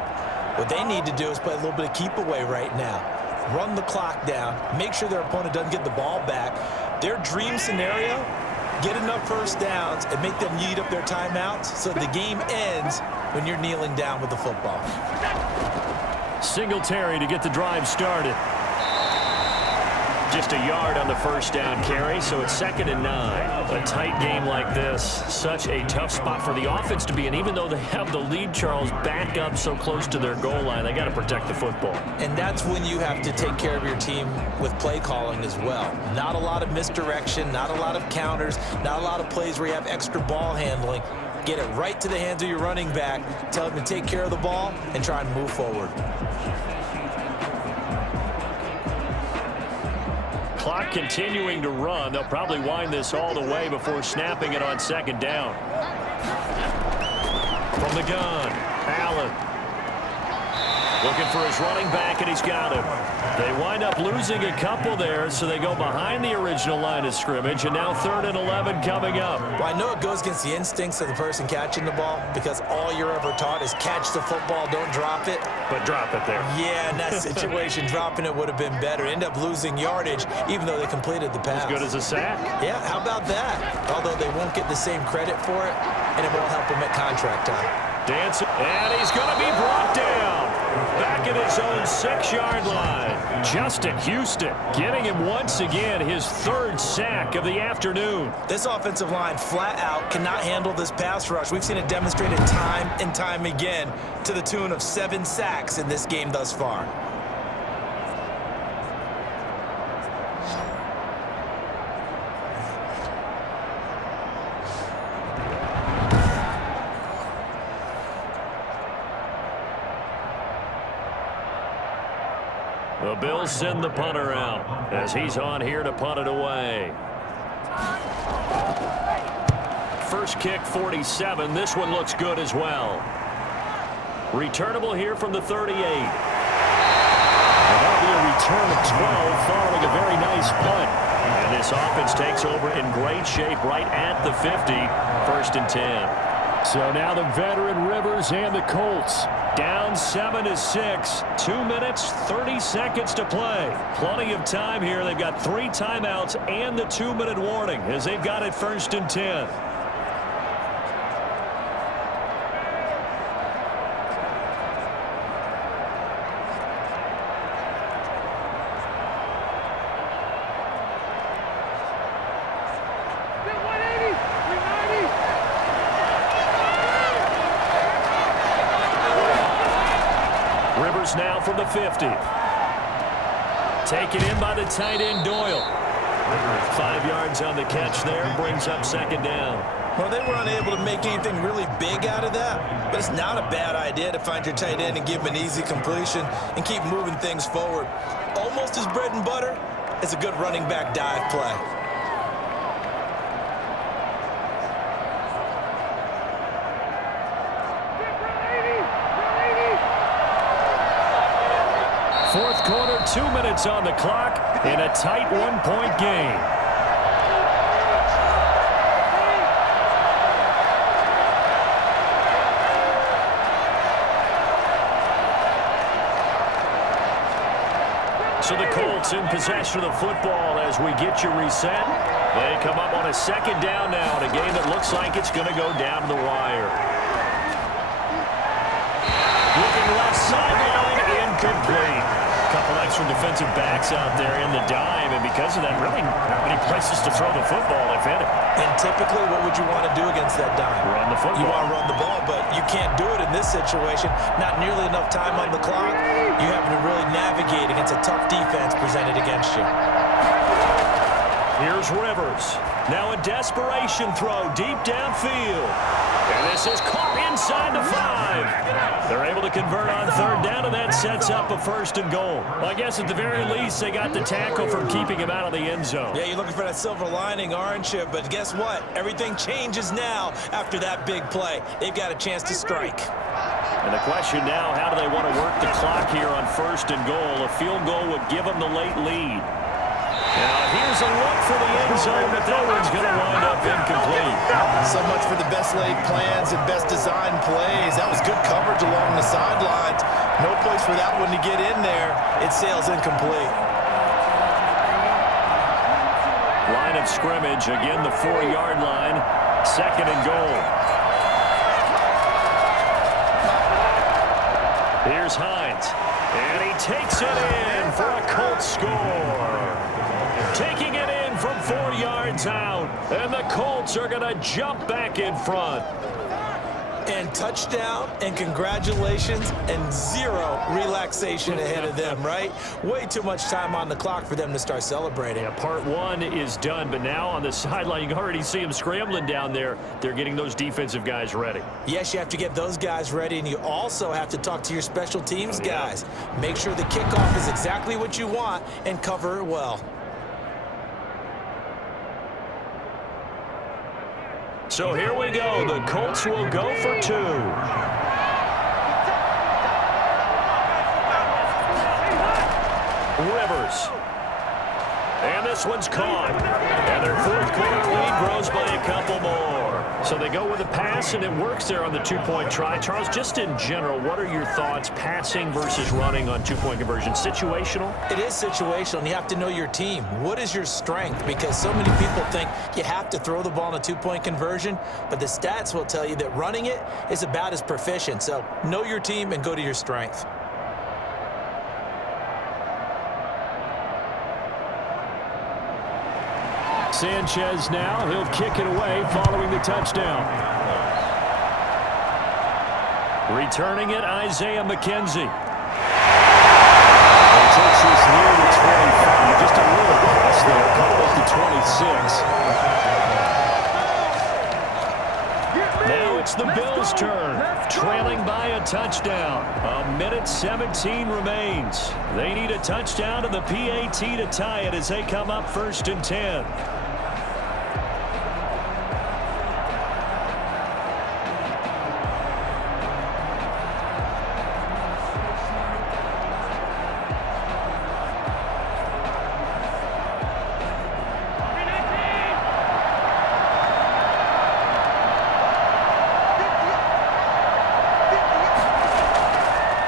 What they need to do is play a little bit of keep away right now. Run the clock down. Make sure their opponent doesn't get the ball back. Their dream scenario, get enough first downs and make them eat up their timeouts so the game ends when you're kneeling down with the football. Singletary to get the drive started. Just a yard on the first down carry, so it's 2nd and 9. A tight game like this, such a tough spot for the offense to be in. Even though they have the lead, Charles, back up so close to their goal line, they got to protect the football. And that's when you have to take care of your team with play calling as well. Not a lot of misdirection, not a lot of counters, not a lot of plays where you have extra ball handling. Get it right to the hands of your running back, tell him to take care of the ball, and try and move forward. Clock continuing to run. They'll probably wind this all the way before snapping it on 2nd down. From the gun, Allen. Looking for his running back, and he's got him. They wind up losing a couple there, so they go behind the original line of scrimmage, and now 3rd and 11 coming up. Well, I know it goes against the instincts of the person catching the ball because all you're ever taught is catch the football, don't drop it. But drop it there. Yeah, in that situation, dropping it would have been better. End up losing yardage, even though they completed the pass. As good as a sack. Yeah, how about that? Although they won't get the same credit for it, and it won't help them at contract time. Dancing, and he's going to be brought down. Back at his own 6-yard line. Justin Houston getting him once again his 3rd sack of the afternoon. This offensive line flat out cannot handle this pass rush. We've seen it demonstrated time and time again to the tune of 7 sacks in this game thus far. The Bills send the punter out as he's on here to punt it away. First kick, 47. This one looks good as well. Returnable here from the 38. And that'll be a return of 12 following a very nice punt. And this offense takes over in great shape right at the 50. 1st and 10. So now the veteran Rivers and the Colts down 7-6. 2 minutes, 30 seconds to play. Plenty of time here. They've got 3 timeouts and the 2-minute warning as they've got it 1st and 10. Now from the 50. Taken in by the tight end Doyle. 5 yards on the catch there, brings up 2nd down. Well, they were unable to make anything really big out of that, but it's not a bad idea to find your tight end and give him an easy completion and keep moving things forward. Almost as bread and butter as a good running back dive play. Fourth quarter, 2 minutes on the clock in a tight one-point game. So the Colts in possession of the football as we get you reset. They come up on a second down now in a game that looks like it's going to go down to the wire. Looking left sideline, incomplete. A couple extra defensive backs out there in the dime, and because of that, really not many places to throw the football, if any. And typically, what would you want to do against that dime? Run the football. You want to run the ball, but you can't do it in this situation. Not nearly enough time on the clock. You have to really navigate against a tough defense presented against you. Here's Rivers. Now a desperation throw deep downfield. And this is caught inside the 5. They're able to convert on third down, and that sets up a first and goal. Well, I guess at the very least, they got the tackle from keeping him out of the end zone. Yeah, you're looking for that silver lining, aren't you? But guess what? Everything changes now after that big play. They've got a chance to strike. And the question now, how do they want to work the clock here on first and goal? A field goal would give them the late lead. Now here's a look for the end zone, but that one's going to wind up incomplete. So much for the best laid plans and best designed plays. That was good coverage along the sidelines. No place for that one to get in there. It sails incomplete. Line of scrimmage, again the 4-yard line, second and goal. Here's Hines, and he takes it in for a Colts score. Taking it in from 4 yards out, and the Colts are going to jump back in front. And touchdown, and congratulations, and zero relaxation ahead of them, right? Way too much time on the clock for them to start celebrating. Yeah, part one is done, but now on the sideline, you can already see them scrambling down there. They're getting those defensive guys ready. Yes, you have to get those guys ready, and you also have to talk to your special teams guys. Make sure the kickoff is exactly what you want and cover it well. So here we go. The Colts will go for 2. Rivers. And this one's caught. And their fourth quarter lead grows by a couple more. So they go with a pass, and it works there on the 2-point try. Charles, just in general, what are your thoughts passing versus running on 2-point conversion? Situational? It is situational, and you have to know your team. What is your strength? Because so many people think you have to throw the ball in a 2-point conversion, but the stats will tell you that running it is about as proficient. So know your team and go to your strength. Sanchez now, he'll kick it away following the touchdown. Returning it, Isaiah McKenzie. He takes this near the 25, just a little cross there, caught up to 26. Now it's the Bills' turn, trailing by a touchdown. 1:17 remains. They need a touchdown to the PAT to tie it as they come up 1st and 10.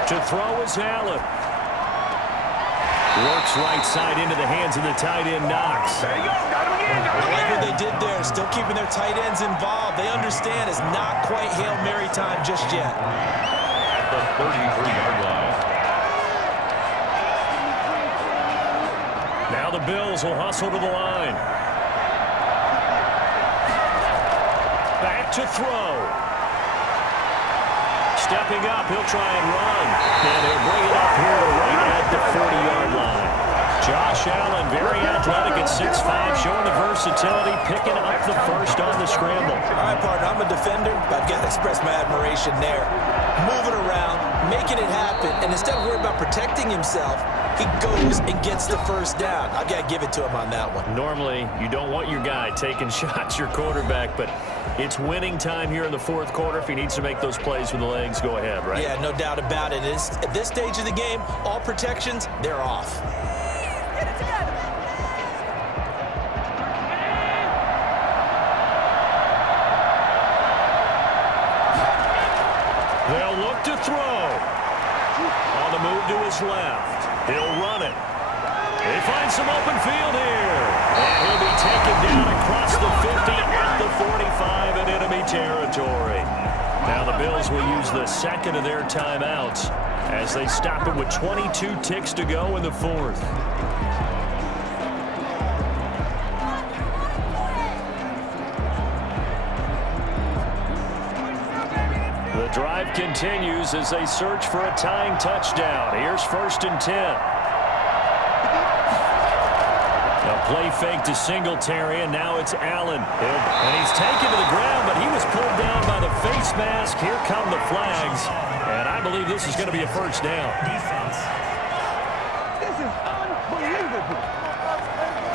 To throw is Allen. Works right side into the hands of the tight end, Knox. I like what they did there, still keeping their tight ends involved. They understand it's not quite Hail Mary time just yet. At the 33-yard line. Now the Bills will hustle to the line. Back to throw. Stepping up, he'll try and run. And he'll bring it up here right at the 40-yard line. Josh Allen, very athletic at 6'5", showing the versatility, picking up the first on the scramble. All right, partner, I'm a defender, but I've got to express my admiration there. Moving around, making it happen, and instead of worrying about protecting himself, he goes and gets the first down. I've got to give it to him on that one. Normally, you don't want your guy taking shots, your quarterback, but it's winning time here in the fourth quarter. If he needs to make those plays with the legs, go ahead, right? Yeah, no doubt about it. At this stage of the game, all protections, they're off. They'll look to throw. On the move to his left. He'll run it. He finds some open field here. And he'll be taken down across the 50 at the 45 in enemy territory. Now the Bills will use the second of their timeouts as they stop it with 22 ticks to go in the fourth. The drive continues as they search for a tying touchdown. Here's 1st and 10. A play fake to Singletary, and now it's Allen. And he's taken to the ground, but he was pulled down by the face mask. Here come the flags, and I believe this is going to be a first down. Defense. This is unbelievable.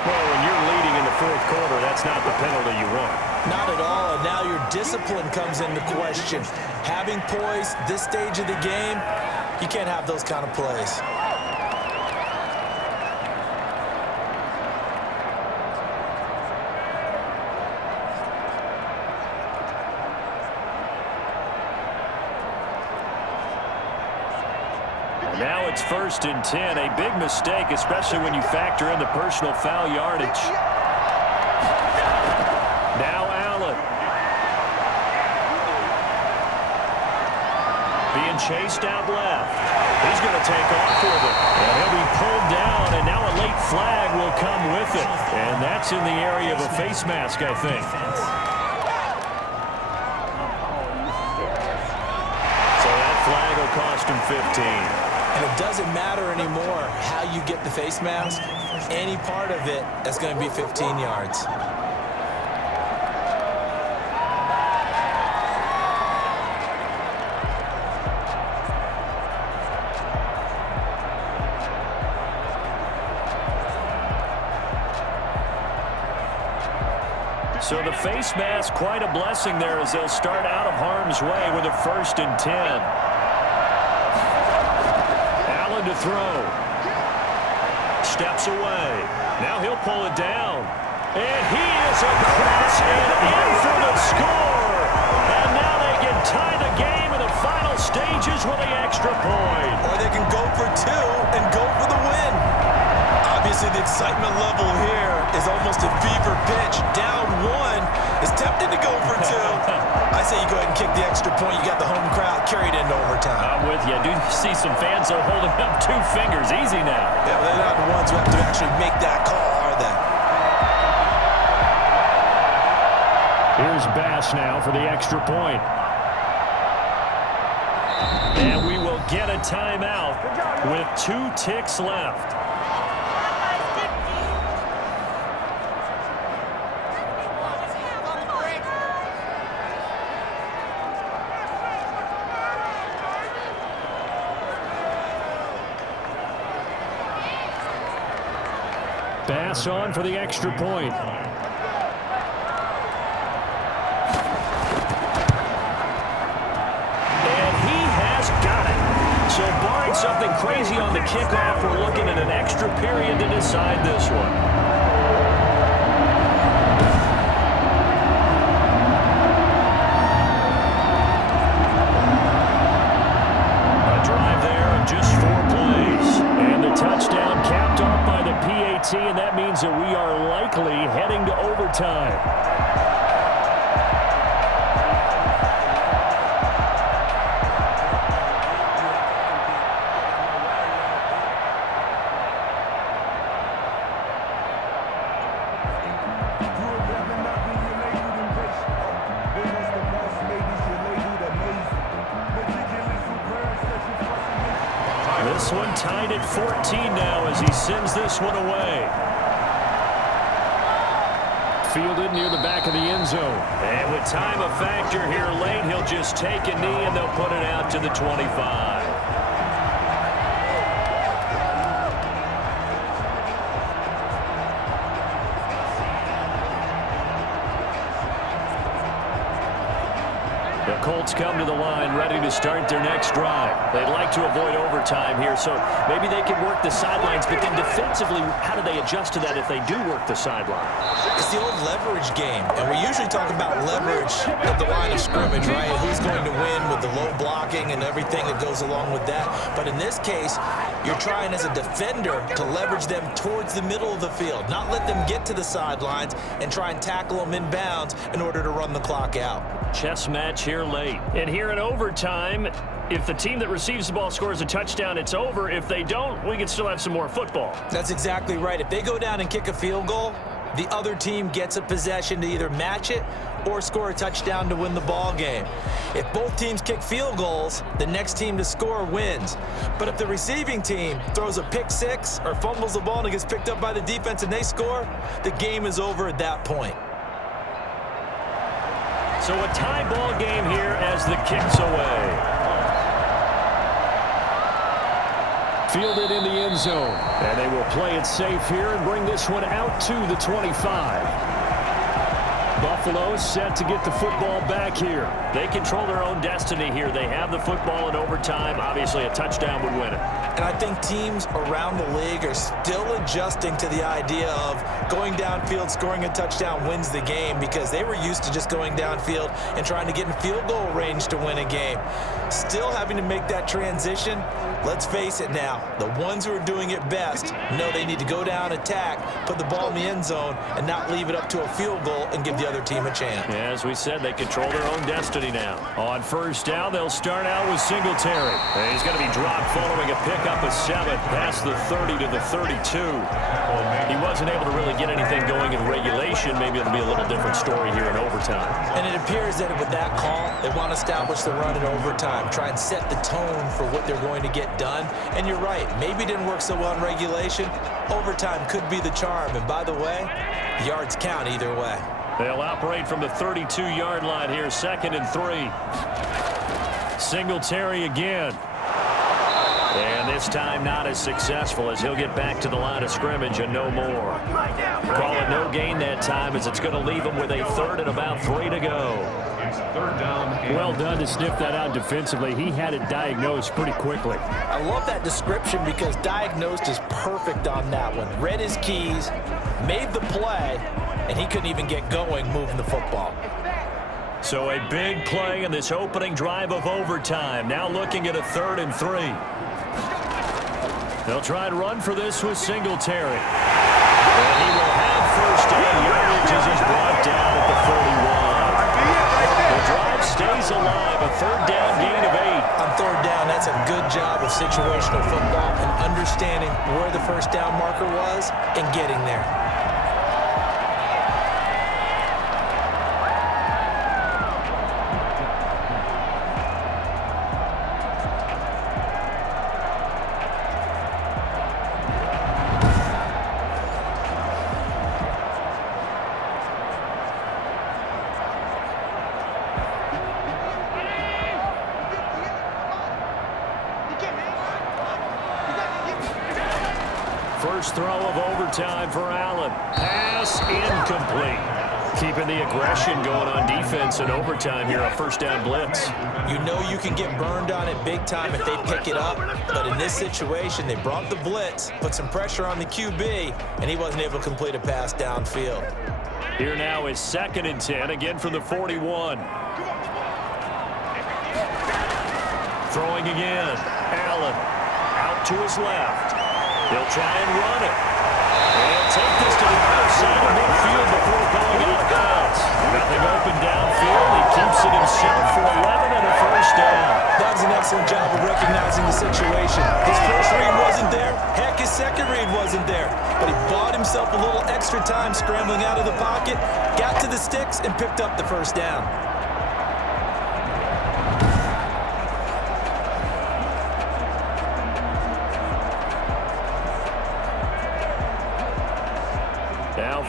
Well, when you're leading in the fourth quarter, that's not the penalty you want. Not at all, and now your discipline comes into question. Having poise this stage of the game, you can't have those kind of plays. Now it's 1st and 10, a big mistake, especially when you factor in the personal foul yardage. Now Allen. Being chased out left. He's going to take off with it. And he'll be pulled down, and now a late flag will come with it. And that's in the area of a face mask, I think. So that flag will cost him 15. And it doesn't matter anymore how you get the face mask. Any part of it, that's going to be 15 yards. So the face mask, quite a blessing there as they'll start out of harm's way with a 1st and 10. To throw. Steps away. Now he'll pull it down. And he is across and in for the score. And now they can tie the game in the final stages with the extra point. Or they can go for 2 and go for the win. Obviously, the excitement level here is almost a fever pitch. Down 1 is tempted to go for 2. I say you go ahead and kick the extra point. You got the home crowd carried into overtime. I'm with you. I do see some fans are holding up 2 fingers. Easy now. Yeah, but they're not the ones who have to actually make that call, are they? Here's Bass now for the extra point. And we will get a timeout with 2 ticks left. Bass on for the extra point. And he has got it. So barring something crazy on the kickoff, we're looking at an extra period to decide this one. And that means that we are likely heading to overtime. This one tied at 14 now as he sends this one away. Fielded near the back of the end zone. And with time a factor here late, he'll just take a knee and they'll put it out to the 25. The Colts come to the line ready to start their next drive. They'd like to avoid overtime here, so maybe they can work the sidelines, but then defensively, how do they adjust to that if they do work the sideline? It's the old leverage game, and we usually talk about leverage at the line of scrimmage, right? Who's going to win with the low blocking and everything that goes along with that. But in this case, you're trying as a defender to leverage them towards the middle of the field, not let them get to the sidelines and try and tackle them inbounds in order to run the clock out. Chess match here late. And here in overtime, if the team that receives the ball scores a touchdown, it's over. If they don't, we can still have some more football. That's exactly right. If they go down and kick a field goal, the other team gets a possession to either match it or score a touchdown to win the ball game. If both teams kick field goals, the next team to score wins. But if the receiving team throws a pick six or fumbles the ball and it gets picked up by the defense and they score, the game is over at that point. So a tie ball game here as the kick's away. Fielded in the end zone. And they will play it safe here and bring this one out to the 25. Buffalo set to get the football back here. They control their own destiny here. They have the football in overtime. Obviously, a touchdown would win it. And I think teams around the league are still adjusting to the idea of going downfield, scoring a touchdown wins the game, because they were used to just going downfield and trying to get in field goal range to win a game. Still having to make that transition. Let's face it now, the ones who are doing it best know they need to go down, attack, put the ball in the end zone, and not leave it up to a field goal and give the other team a chance. Yeah, as we said, they control their own destiny now. On first down, they'll start out with Singletary. And he's going to be dropped following a pickup of 7 past the 30 to the 32. He wasn't able to really get anything going in regulation. Maybe it'll be a little different story here in overtime. And it appears that with that call, they want to establish the run in overtime, try and set the tone for what they're going to get done. And you're right, maybe it didn't work so well in regulation. Overtime could be the charm. And by the way, yards count either way. They'll operate from the 32-yard line here, 2nd and 3. Singletary again. And this time not as successful as he'll get back to the line of scrimmage and no more. Call it no gain that time as it's going to leave him with a 3rd and about 3 to go. Well done to sniff that out defensively. He had it diagnosed pretty quickly. I love that description because diagnosed is perfect on that one. Read his keys, made the play, and he couldn't even get going moving the football. So a big play in this opening drive of overtime. Now looking at a 3rd and 3. They'll try and run for this with Singletary. And he will have first down yardage as he's brought down at the 41. The drive stays alive. A 3rd down gain of 8. On 3rd down, that's a good job of situational football and understanding where the first down marker was and getting there. First throw of overtime for Allen. Pass incomplete. Keeping the aggression going on defense in overtime here, a first down blitz. You know you can get burned on it big time if they pick it up, but in this situation, they brought the blitz, put some pressure on the QB, and he wasn't able to complete a pass downfield. Here now is 2nd and 10, again from the 41. Throwing again. Allen out to his left. He'll try and run it. And take this to the outside of midfield before going out of bounds. Nothing open downfield. He keeps it himself for 11 and a first down. That was an excellent job of recognizing the situation. His first read wasn't there. Heck, his second read wasn't there. But he bought himself a little extra time scrambling out of the pocket, got to the sticks, and picked up the first down.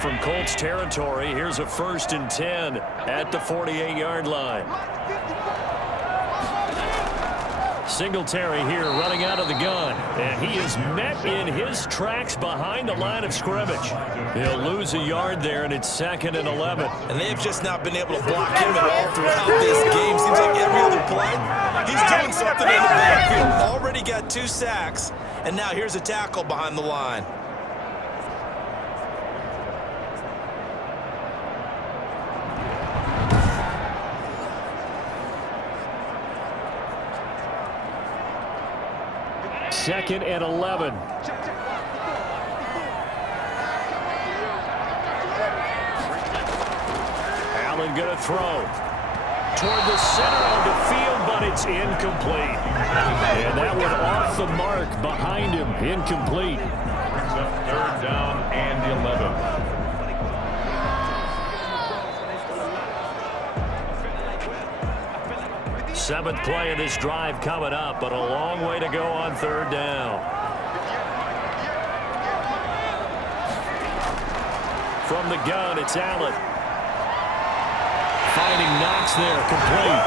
from Colts territory. Here's a 1st and 10 at the 48-yard line. Singletary here running out of the gun, and he is met in his tracks behind the line of scrimmage. He'll lose a yard there, and it's 2nd and 11. And they've just not been able to block him at all throughout this game. Seems like every other play, he's doing something in the backfield. Already got 2 sacks, and now here's a tackle behind the line. Second and 11. Allen going to throw toward the center of the field, but it's incomplete. And that one off the mark behind him. Incomplete. Brings up 3rd down and 11. 7th play of this drive coming up, but a long way to go on 3rd down. From the gun, it's Allen. Finding Knox there, complete.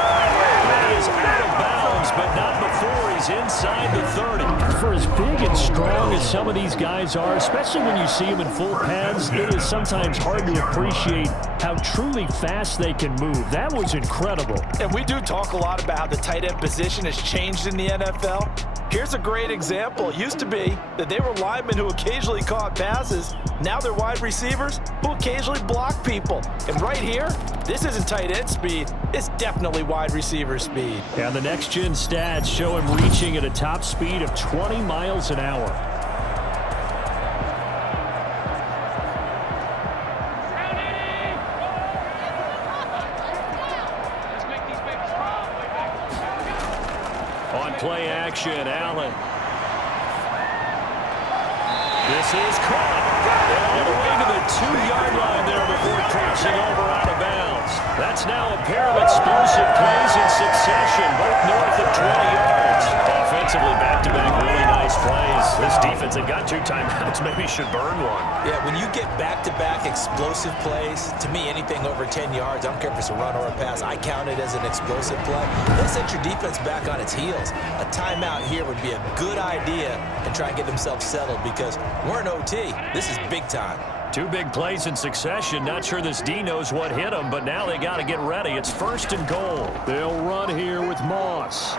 That is out of bounds, but not before he's inside the 30. For as big and strong as some of these guys are, especially when you see them in full pads, it is sometimes hard to appreciate how truly fast they can move. That was incredible. And we do talk a lot about how the tight end position has changed in the NFL. Here's a great example. It used to be that they were linemen who occasionally caught passes. Now they're wide receivers who occasionally block people. And right here, this isn't tight end speed. It's definitely wide receiver speed. And the next-gen stats show him reaching at a top speed of 20 miles an hour. On play action, Allen. This is caught. All the way to the 2-yard line there before crossing over out of bounds. That's now a pair of explosive plays in succession, both north of 20 yards. Offensively, back-to-back really nice plays. This defense that got 2 timeouts maybe should burn one. Yeah, when you get back-to-back explosive plays, to me, anything over 10 yards, I don't care if it's a run or a pass, I count it as an explosive play. That sets your defense back on its heels. A timeout here would be a good idea and try and get themselves settled because we're in OT. This is big time. 2 big plays in succession. Not sure this D knows what hit him, but now they got to get ready. It's 1st and goal. They'll run here with Moss.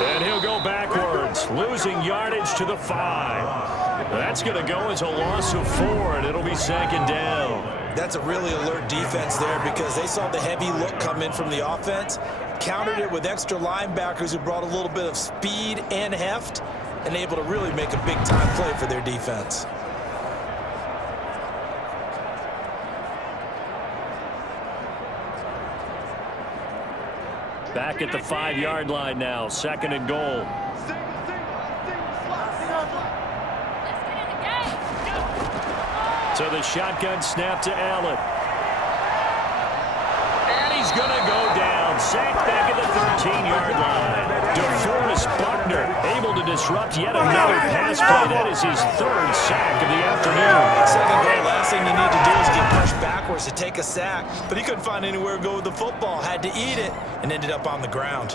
And he'll go backwards, losing yardage to the 5. That's going to go as a loss of 4, and it'll be 2nd down. That's a really alert defense there because they saw the heavy look come in from the offense, countered it with extra linebackers who brought a little bit of speed and heft, and able to really make a big-time play for their defense. Back at the 5-yard line now, 2nd and goal. So the shotgun snap to Allen. And he's going to go down. Sacked back at the 13-yard line. DeForest Buckner able to disrupt yet another pass play. That is his 3rd sack of the afternoon. 2nd goal, last thing you need to do is get pushed backwards to take a sack. But he couldn't find anywhere to go with the football. Had to eat it and ended up on the ground.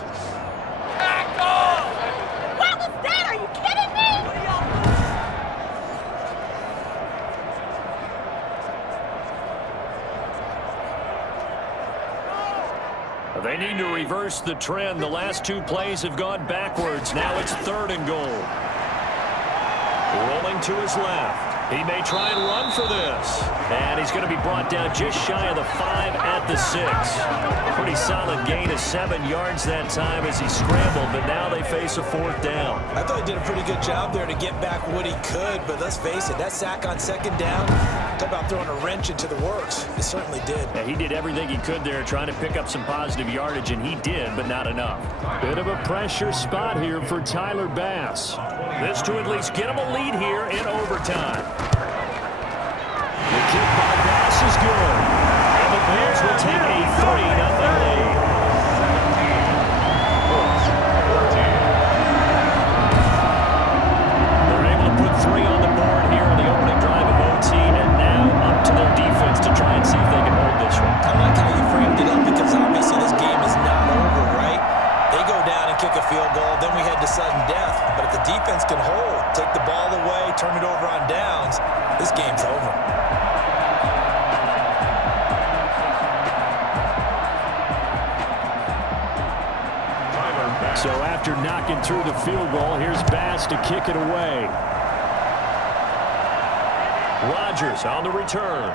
What was that? Are you kidding me? They need to reverse the trend. The last 2 plays have gone backwards. Now it's 3rd and goal. Rolling to his left. He may try and run for this. And he's going to be brought down just shy of the 5 at the 6. Pretty solid gain of 7 yards that time as he scrambled, but now they face a 4th down. I thought he did a pretty good job there to get back what he could, but let's face it, that sack on 2nd down, talk about throwing a wrench into the works. He certainly did. Yeah, he did everything he could there trying to pick up some positive yardage, and he did, but not enough. Bit of a pressure spot here for Tyler Bass. This to at least get him a lead here in overtime. The kick by Bass is good. And the Bears will take a 3-0 lead. They're able to put 3 on the board here in the opening drive of OT, and now So after knocking through the field goal, here's Bass to kick it away. Rodgers on the return.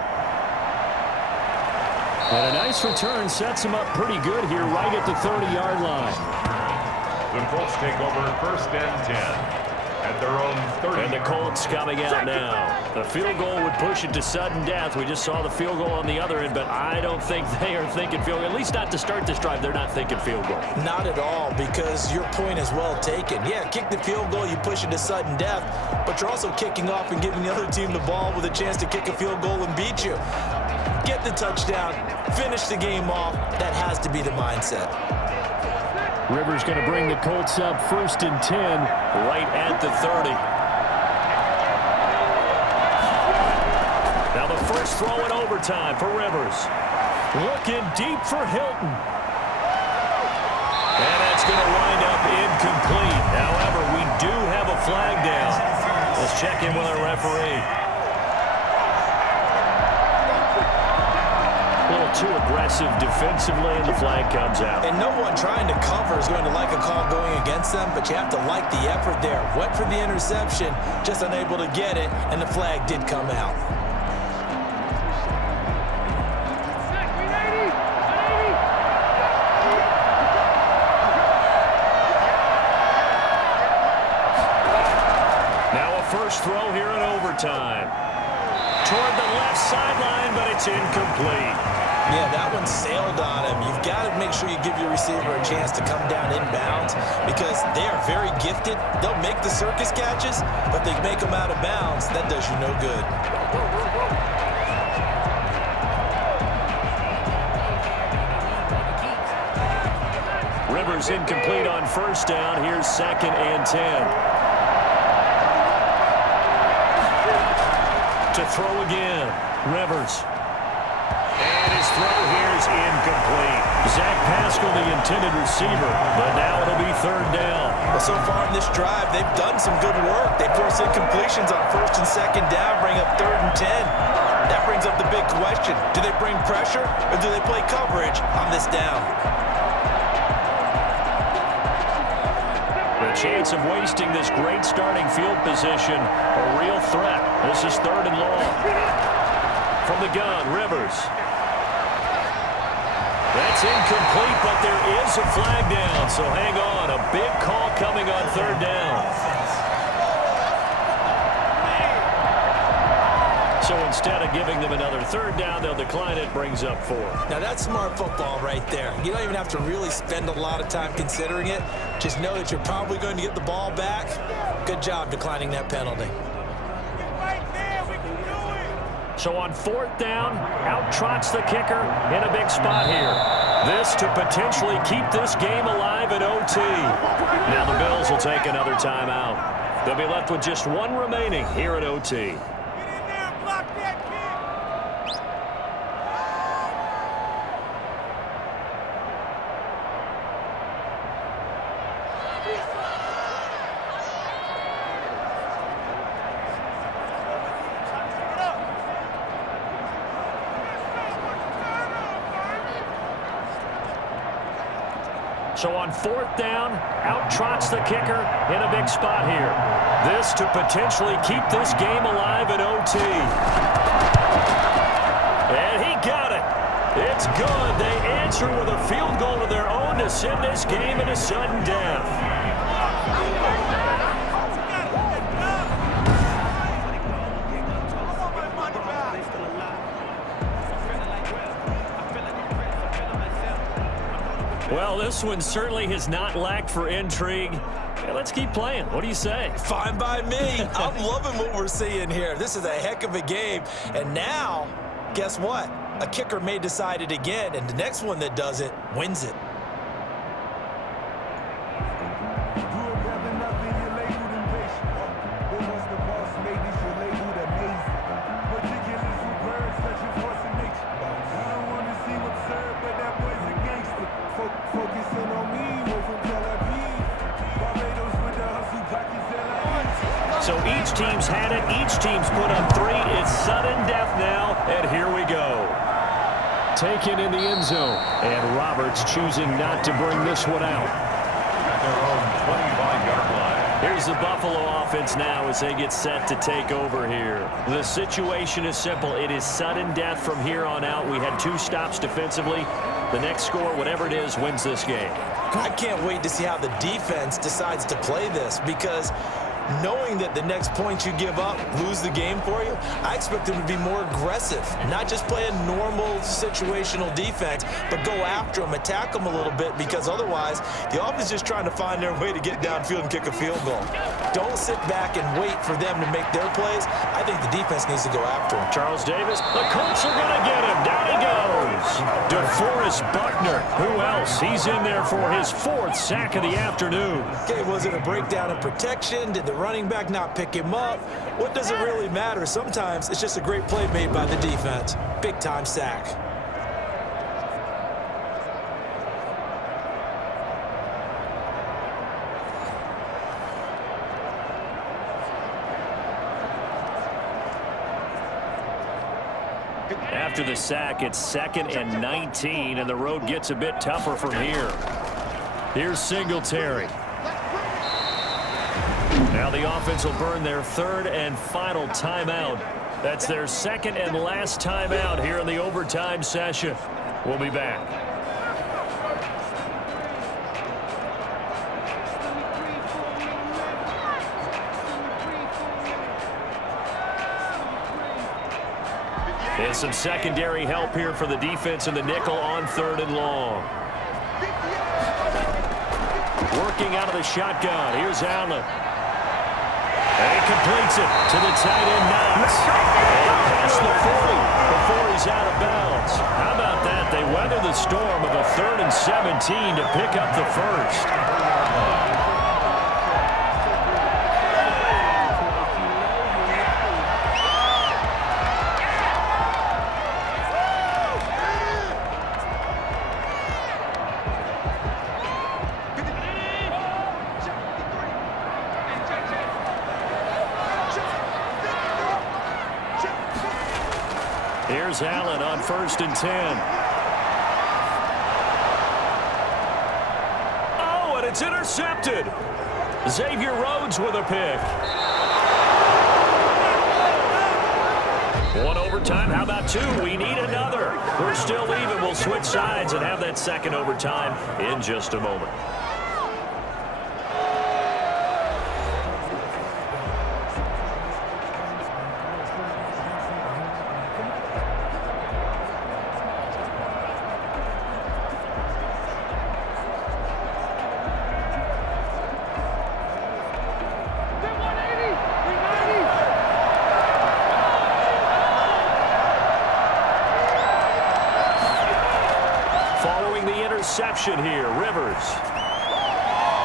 And a nice return sets him up pretty good here right at the 30-yard line. The Colts take over 1st and 10 at their own 30. And the Colts coming out now. The field goal would push it to sudden death. We just saw the field goal on the other end, but I don't think they are thinking field goal. At least not to start this drive. They're not thinking field goal. Not at all, because your point is well taken. Yeah, kick the field goal, you push it to sudden death, but you're also kicking off and giving the other team the ball with a chance to kick a field goal and beat you. Get the touchdown, finish the game off. That has to be the mindset. Rivers going to bring the Colts up 1st and 10 right at the 30. Now the first throw in overtime for Rivers. Looking deep for Hilton. And that's going to wind up incomplete. However, we do have a flag down. Let's check in with our referee. A little too aggressive defensively, and the flag comes out. And no one trying to cover is going to like a call going against them, but you have to like the effort there. Went for the interception, just unable to get it, and the flag did come out. Now a first throw here in overtime. Toward the left sideline, but it's incomplete. Yeah, that one sailed on him. You've got to make sure you give your receiver a chance to come down inbounds because they are very gifted. They'll make the circus catches, but they make them out of bounds. That does you no good. Rivers incomplete on first down. Here's 2nd and 10. To throw again, Rivers. And his throw here is incomplete. Zach Pascal, the intended receiver, but now it'll be 3rd down. Well, so far in this drive, they've done some good work. They force incompletions on 1st and 2nd down, bring up 3rd and 10. That brings up the big question. Do they bring pressure or do they play coverage on this down? The chance of wasting this great starting field position, a real threat. This is 3rd and long. From the gun, Rivers. That's incomplete, but there is a flag down, so hang on. A big call coming on 3rd down. So instead of giving them another 3rd down, they'll decline it, brings up 4. Now that's smart football right there. You don't even have to really spend a lot of time considering it. Just know that you're probably going to get the ball back. Good job declining that penalty. So on 4th down, out trots the kicker in a big spot here. This to potentially keep this game alive in OT. Now the Bills will take another timeout. They'll be left with just one remaining here at OT. So on 4th down, out trots the kicker in a big spot here. This to potentially keep this game alive in OT. And he got it. It's good. They answer with a field goal of their own to send this game into sudden death. Well, this one certainly has not lacked for intrigue. Yeah, let's keep playing. What do you say? Fine by me. I'm loving what we're seeing here. This is a heck of a game. And now, guess what? A kicker may decide it again, and the next one that does it wins it. So each team's had it. Each team's put up 3. It's sudden death now, and here we go. Taken in the end zone, and Roberts choosing not to bring this one out. at their own 25-yard line. Here's the Buffalo offense now as they get set to take over here. The situation is simple. It is sudden death from here on out. We had 2 stops defensively. The next score, whatever it is, wins this game. I can't wait to see how the defense decides to play this, because knowing that the next point you give up lose the game for you, I expect them to be more aggressive, not just play a normal situational defense, but go after them, attack them a little bit, because otherwise the offense is just trying to find their way to get downfield and kick a field goal. Don't sit back and wait for them to make their plays. I think the defense needs to go after them. Charles Davis, the Colts are going to get him. Down he goes. DeForest Buckner. Who else? He's in there for his 4th sack of the afternoon. Okay, was it a breakdown in protection? Did the running back not pick him up? What does it really matter? Sometimes it's just a great play made by the defense. Big-time sack. After the sack, it's 2nd and 19, and the road gets a bit tougher from here. Here's Singletary. Now the offense will burn their 3rd and final timeout. That's their 2nd and last timeout here in the overtime session. We'll be back. And some secondary help here for the defense in the nickel on 3rd and long. Working out of the shotgun. Here's Allen. And he completes it to the tight end, Knox. And past the 40 before he's out of bounds. How about that? They weather the storm of a 3rd and 17 to pick up the 1st. Here's Allen on 1st and 10. Oh, and it's intercepted. Xavier Rhodes with a pick. 1 overtime. How about 2? We need another. We're still even. We'll switch sides and have that 2nd overtime in just a moment. Interception here, Rivers.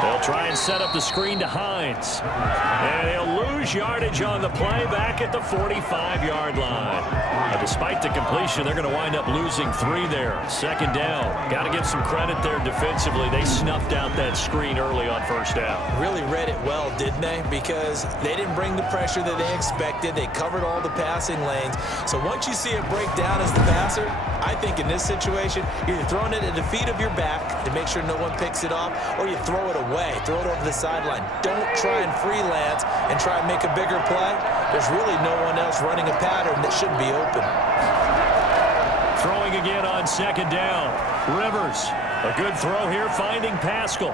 They'll try and set up the screen to Hines. And he'll lose yardage on the play back at the 45-yard line. But despite the completion, they're going to wind up losing 3 there. 2nd down. Got to give some credit there defensively. They snuffed out that screen early on 1st down. Really read it well, didn't they? Because they didn't bring the pressure that they expected. They covered all the passing lanes. So once you see it break down as the passer, I think in this situation, you're throwing it at the feet of your back to make sure no one picks it off, or you throw it away, throw it over the sideline. Don't try and freelance and try and make a bigger play. There's really no one else running a pattern that should be open. Throwing again on 2nd down. Rivers, a good throw here, finding Pascal.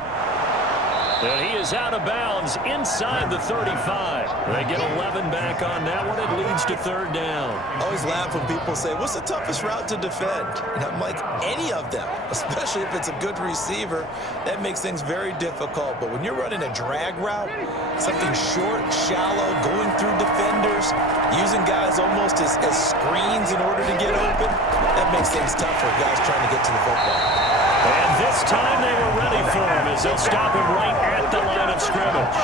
And he is out of bounds inside the 35. They get 11 back on that one. It leads to 3rd down. I always laugh when people say, what's the toughest route to defend? And I'm like, any of them, especially if it's a good receiver. That makes things very difficult. But when you're running a drag route, something short, shallow, going through defenders, using guys almost as screens in order to get open, that makes things tough for guys trying to get to the football. And this time they were ready for him as they'll stop him right at the line of scrimmage.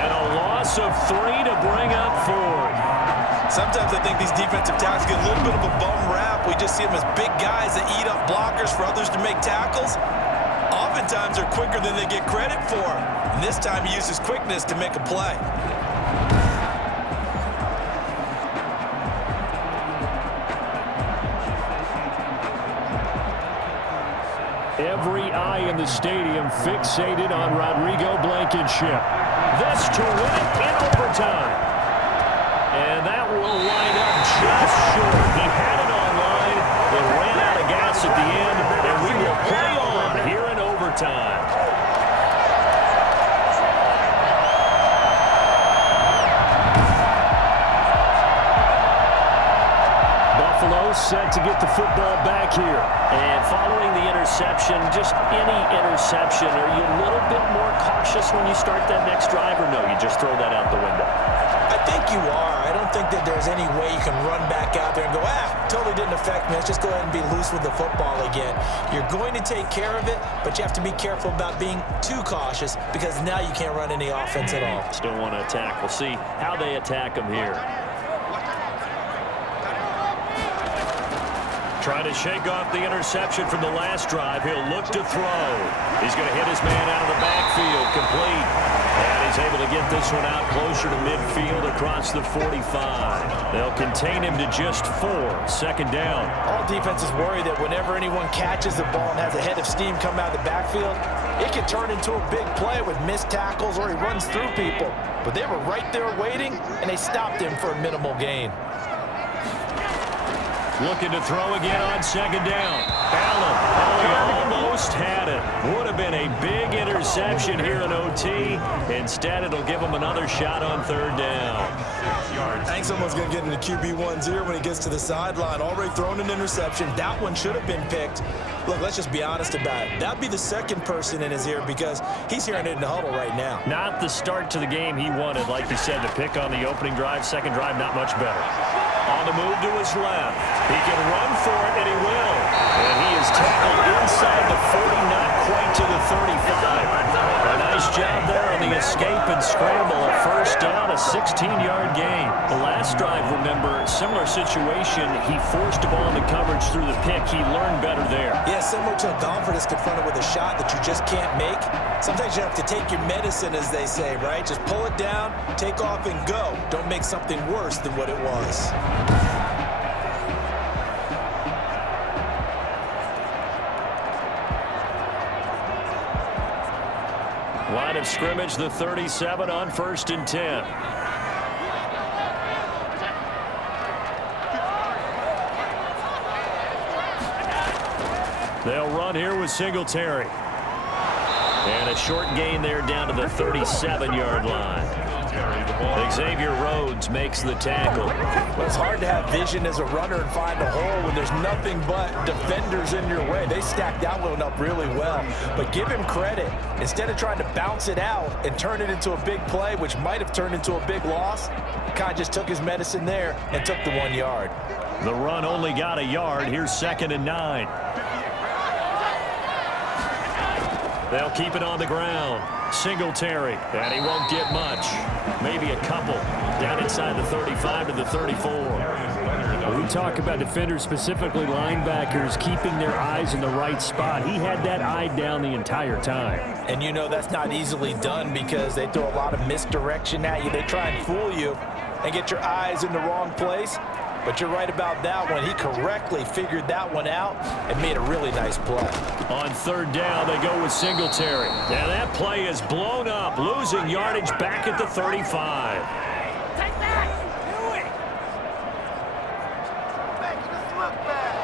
And a loss of 3 to bring up 4. Sometimes I think these defensive tackles get a little bit of a bum rap. We just see them as big guys that eat up blockers for others to make tackles. Oftentimes they're quicker than they get credit for. And this time he uses quickness to make a play. Every eye in the stadium fixated on Rodrigo Blankenship. This to win it in overtime. And that will wind up just short. He had it on line, but ran out of gas at the end, and we will play on here in overtime. Set to get the football back here. And following the interception, just any interception, are you a little bit more cautious when you start that next drive, or no, you just throw that out the window? I think you are. I don't think that there's any way you can run back out there and go, totally didn't affect me. Let's just go ahead and be loose with the football again. You're going to take care of it, but you have to be careful about being too cautious because now you can't run any offense at all. Still want to attack. We'll see how they attack them here. Trying to shake off the interception from the last drive. He'll look to throw. He's going to hit his man out of the backfield. Complete. And he's able to get this one out closer to midfield across the 45. They'll contain him to just 4. Second down. All defenses worry that whenever anyone catches the ball and has a head of steam come out of the backfield, it can turn into a big play with missed tackles or he runs through people. But they were right there waiting, and they stopped him for a minimal gain. Looking to throw again on second down. Allen almost had it. Would have been a big interception here in OT. Instead, it'll give him another shot on third down. I think someone's going to get into QB1's ear when he gets to the sideline. Already thrown an interception. That one should have been picked. Look, let's just be honest about it. That'd be the second person in his ear because he's hearing it in the huddle right now. Not the start to the game he wanted, like you said, to pick on the opening drive. Second drive, not much better. On the move to his left. He can run for it, and he will. And he is tackled inside the 40, not quite to the 35. A nice job there on the escape and scramble. A first down, a 16-yard gain. The last drive, remember, similar situation. He forced a ball into coverage through the pick. He learned better there. Yeah, similar to a golfer that's confronted with a shot that you just can't make. Sometimes you have to take your medicine, as they say, right? Just pull it down, take off, and go. Don't make something worse than what it was. Line of scrimmage, the 37 on 1st and 10. They'll run here with Singletary. And a short gain there down to the 37-yard line. Xavier Rhodes makes the tackle. Well, it's hard to have vision as a runner and find a hole when there's nothing but defenders in your way. They stacked that one up really well. But give him credit. Instead of trying to bounce it out and turn it into a big play, which might have turned into a big loss, he kind of just took his medicine there and took the 1 yard. The run only got a yard. Here's 2nd and 9. They'll keep it on the ground. Singletary, and he won't get much. Maybe a couple. Down inside the 35 to the 34. We talk about defenders, specifically linebackers, keeping their eyes in the right spot. He had that eye down the entire time. And you know that's not easily done because they throw a lot of misdirection at you. They try and fool you and get your eyes in the wrong place. But you're right about that one. He correctly figured that one out and made a really nice play. On third down, they go with Singletary. And that play is blown up, losing yardage back at the 35. Take that! Do it! Making us look bad.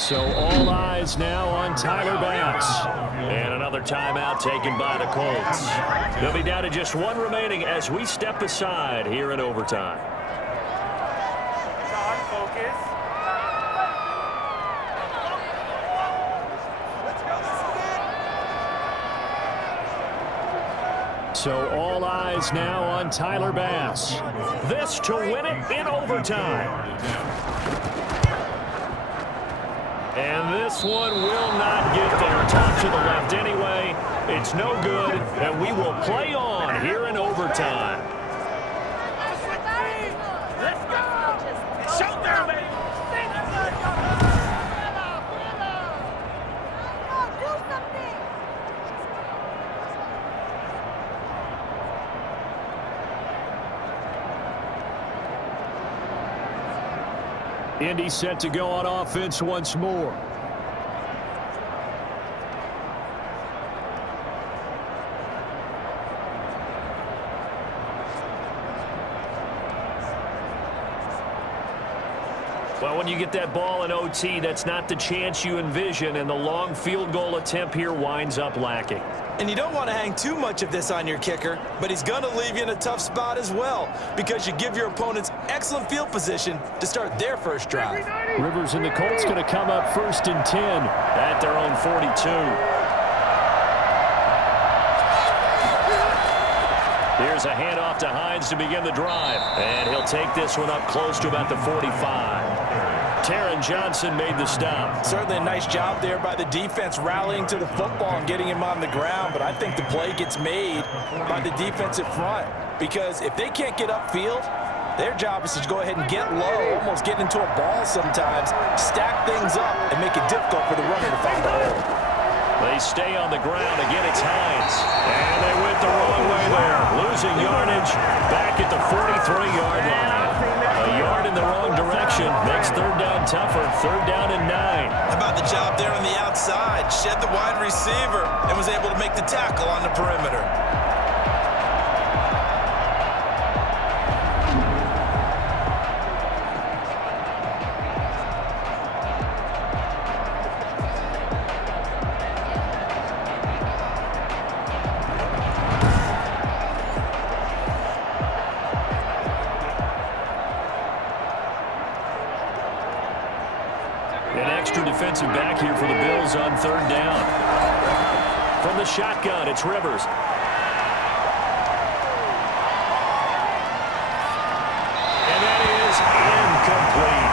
So all eyes now on Tyler Bass. And another timeout taken by the Colts. They'll be down to just one remaining as we step aside here in overtime. John, focus. So all eyes now on Tyler Bass. This to win it in overtime. And this one will not get there. Top to the left anyway. It's no good, and we will play on here in overtime. Let's go! Shoot there, baby! Do something! Indy set to go on offense once more. Well, when you get that ball in OT, that's not the chance you envision, and the long field goal attempt here winds up lacking. And you don't want to hang too much of this on your kicker, but he's going to leave you in a tough spot as well because you give your opponents excellent field position to start their first drive. Rivers and the Colts going to come up 1st and 10 at their own 42. Here's a handoff to Hines to begin the drive, and he'll take this one up close to about the 45. Taron Johnson made the stop. Certainly a nice job there by the defense rallying to the football and getting him on the ground, but I think the play gets made by the defensive front because if they can't get upfield, their job is to go ahead and get low, almost get into a ball sometimes, stack things up, and make it difficult for the runner to find the hole. They stay on the ground. Again, it's Hines. And they went the wrong way there. Losing yardage back at the 43-yard line. A yard in the wrong direction makes third down tougher. 3rd down and 9. How about the job there on the outside? Shed the wide receiver and was able to make the tackle on the perimeter. An extra defensive back here for the Bills on 3rd down. From the shotgun, it's Rivers. And that is incomplete.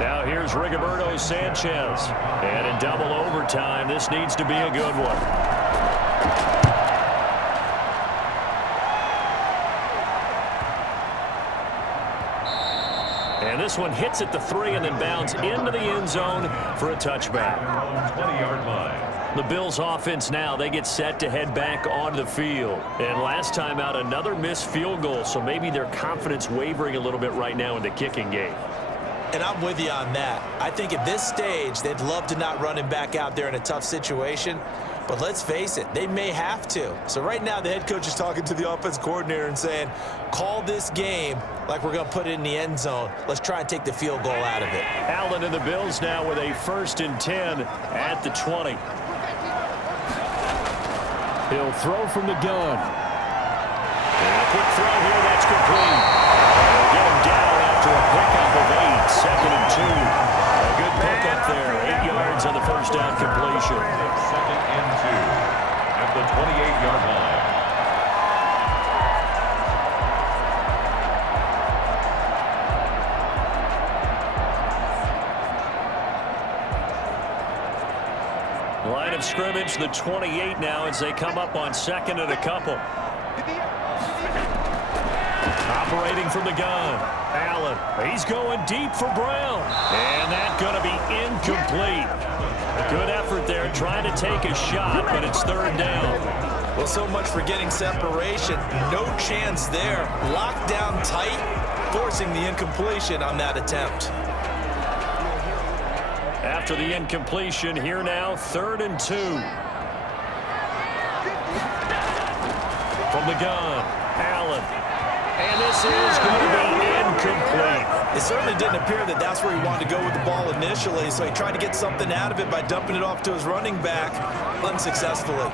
Now here's Rigoberto Sanchez. And in double overtime, this needs to be a good one. And this one hits at the 3 and then bounds into the end zone for a touchback. 20-yard line. The Bills offense now, they get set to head back onto the field. And last time out, another missed field goal, so maybe their confidence wavering a little bit right now in the kicking game. And I'm with you on that. I think at this stage, they'd love to not run him back out there in a tough situation. But let's face it, they may have to. So right now, the head coach is talking to the offense coordinator and saying, call this game like we're going to put it in the end zone. Let's try and take the field goal out of it. Allen and the Bills now with a 1st and 10 at the 20. He'll throw from the gun. And a quick throw here, that's complete. They'll get him down after a pickup of 8. 2nd and 2. A good pickup there. 8 yards on the first down completion. 2nd and 2 at the 28-yard line. Line of scrimmage, the 28 now as they come up on 2nd and a couple. Operating from the gun. Allen, he's going deep for Brown. And that's going to be incomplete. Good effort there, trying to take a shot, but it's 3rd down. Well, so much for getting separation. No chance there. Locked down tight, forcing the incompletion on that attempt. After the incompletion, here now, 3rd and 2. From the gun, Allen. And this is going to be incomplete. It certainly didn't appear that that's where he wanted to go with the ball initially, so he tried to get something out of it by dumping it off to his running back unsuccessfully.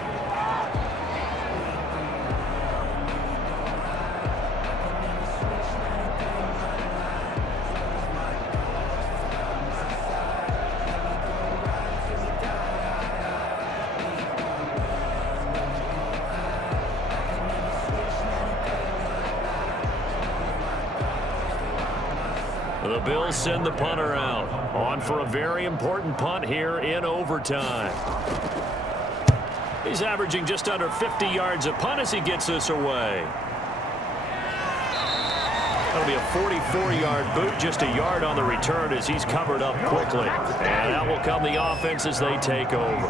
The Bills send the punter out. On for a very important punt here in overtime. He's averaging just under 50 yards a punt as he gets this away. That'll be a 44-yard boot, just a yard on the return as he's covered up quickly. And out will come the offense as they take over.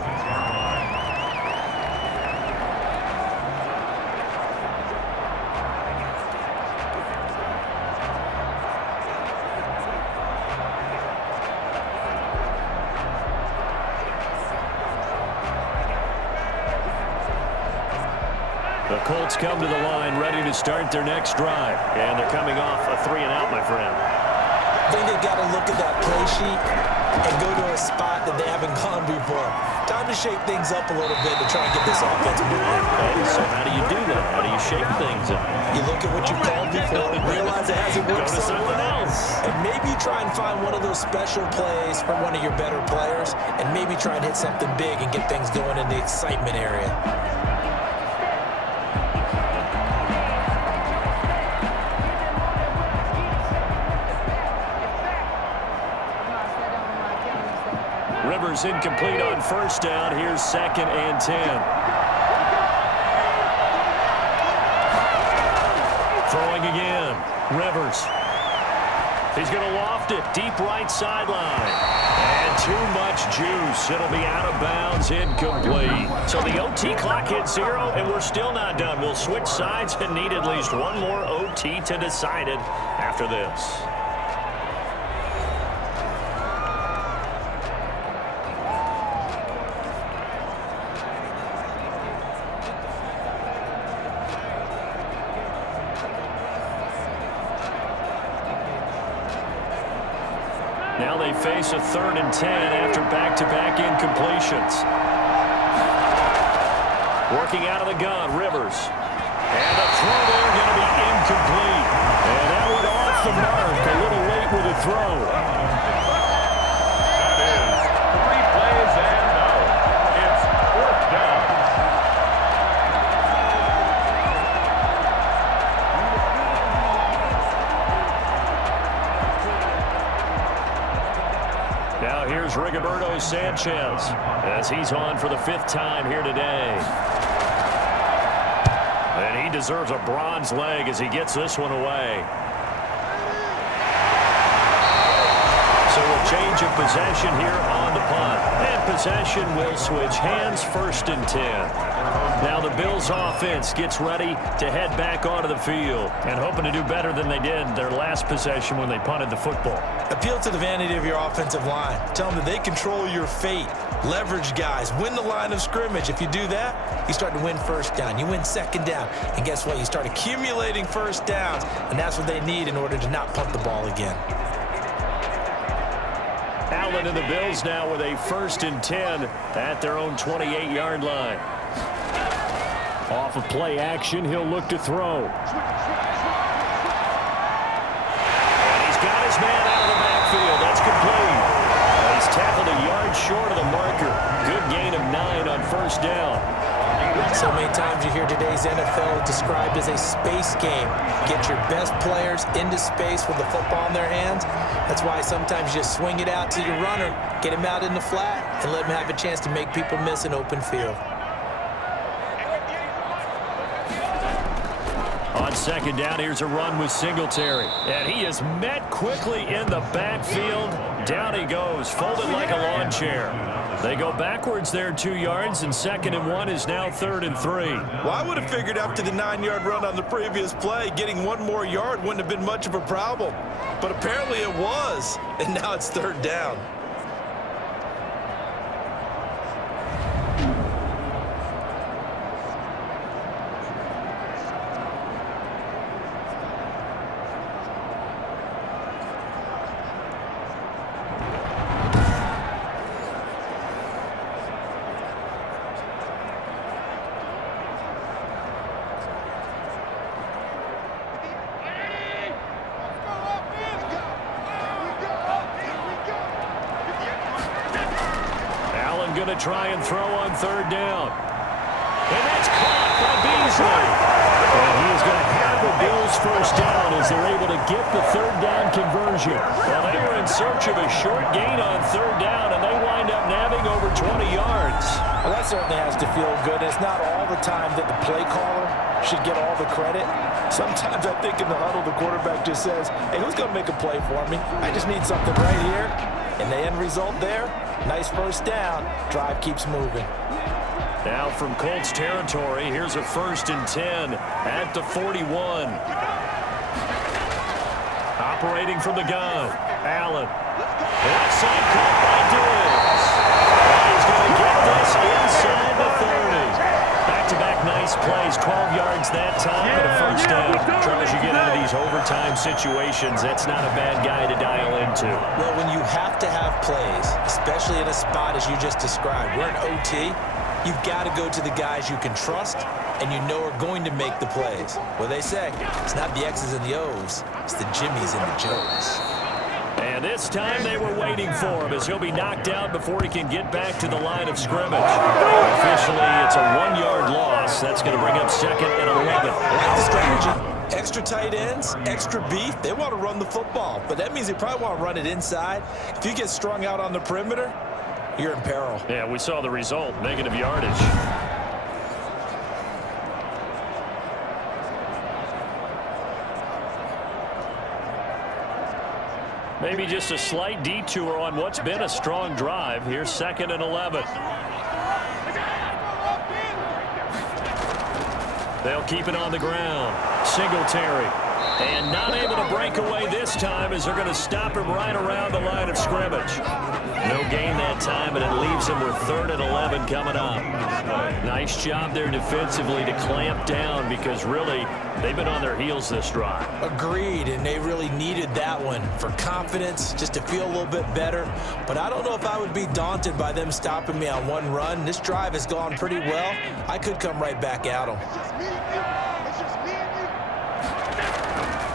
The Colts come to the line ready to start their next drive. And they're coming off a 3-and-out, my friend. I think they've got to look at that play sheet and go to a spot that they haven't gone before. Time to shake things up a little bit to try and get this offense moving. Okay, so how do you do that? How do you shake things up? You look at what you've called before, realize it hasn't worked Go to something else. And maybe try and find one of those special plays for one of your better players, and maybe try and hit something big and get things going in the excitement area. Rivers incomplete on first down. Here's 2nd and 10. Throwing again. Rivers. He's going to loft it deep right sideline. And too much juice. It'll be out of bounds, incomplete. So the OT clock hits 0, and we're still not done. We'll switch sides and need at least one more OT to decide it after this. Now they face a 3rd and 10 after back-to-back incompletions. Working out of the gun, Rivers. And the throw there going to be incomplete. And that one off the mark. A little late with the throw. That is 3 plays and no. It's 4th down. Now here's Rigoberto Sanchez as he's on for the 5th time here today. And he deserves a bronze leg as he gets this one away. So a change of possession here on the punt. And possession will switch hands, 1st and 10. Now the Bills offense gets ready to head back onto the field and hoping to do better than they did their last possession when they punted the football. Appeal to the vanity of your offensive line. Tell them that they control your fate. Leverage guys. Win the line of scrimmage. If you do that, you start to win 1st down. You win 2nd down. And guess what? You start accumulating 1st downs. And that's what they need in order to not punt the ball again. Allen and the Bills now with a 1st and 10 at their own 28-yard line. Off of play action, he'll look to throw. And he's got his man out of the backfield. That's complete. And he's tackled a yard short of the marker. Good gain of 9 on 1st down. So many times you hear today's NFL described as a space game. Get your best players into space with the football in their hands. That's why sometimes you just swing it out to your runner, get him out in the flat, and let him have a chance to make people miss an open field. On 2nd down, here's a run with Singletary. And he is met quickly in the backfield. Down he goes, folded like a lawn chair. They go backwards there 2 yards, and 2nd and 1 is now 3rd and 3. Well, I would have figured after the 9-yard run on the previous play, getting 1 more yard wouldn't have been much of a problem. But apparently it was, and now it's 3rd down. Going to try and throw on 3rd down. And that's caught by Beasley. And he is going to have the Bills this first down as they're able to get the third down conversion. Well, they were in search of a short gain on third down, and they wind up nabbing over 20 yards. Well, that certainly has to feel good. It's not all the time that the play caller should get all the credit. Sometimes I think in the huddle, the quarterback just says, hey, who's going to make a play for me? I just need something right here. And the end result there, nice first down. Drive keeps moving. Now from Colts territory, here's a 1st and 10 at the 41. Operating from the gun, Allen. Left side caught by Diggs. He's going to get this inside the 30. Back-to-back nice plays, 12 yards that time and a first down. Charles, you get into these overtime situations, that's not a bad guy to dial into. Well, when you have to have plays, especially in a spot as you just described, we're in OT, you've got to go to the guys you can trust and you know are going to make the plays. Well, they say it's not the X's and the O's, it's the Jimmies and the Joes. And this time they were waiting for him as he'll be knocked out before he can get back to the line of scrimmage. Officially, it's a 1-yard loss. That's going to bring up 2nd and 11. I like the strategy. Extra tight ends, extra beef. They want to run the football, but that means they probably want to run it inside. If you get strung out on the perimeter, you're in peril. Yeah, we saw the result, negative yardage. Maybe just a slight detour on what's been a strong drive. Here's 2nd and 11. They'll keep it on the ground. Singletary. And not able to break away this time as they're going to stop him right around the line of scrimmage. No gain that time, and it leaves him with 3rd and 11 coming up. Nice job there defensively to clamp down because really they've been on their heels this drive. Agreed, and they really needed that one for confidence, just to feel a little bit better. But I don't know if I would be daunted by them stopping me on one run. This drive has gone pretty well. I could come right back at them.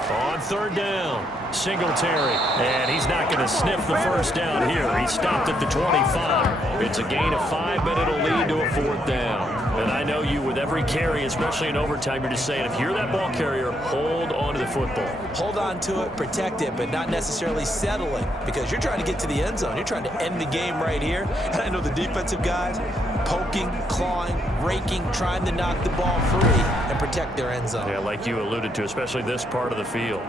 On 3rd down, Singletary, and he's not going to sniff the first down here. He stopped at the 25. It's a gain of 5, but it'll lead to a 4th down. And I know you, with every carry, especially in overtime, you're just saying, if you're that ball carrier, hold on to the football. Hold on to it, protect it, but not necessarily settling, because you're trying to get to the end zone. You're trying to end the game right here. And I know the defensive guys poking, clawing, raking, trying to knock the ball free and protect their end zone. Yeah, like you alluded to, especially this part of the field.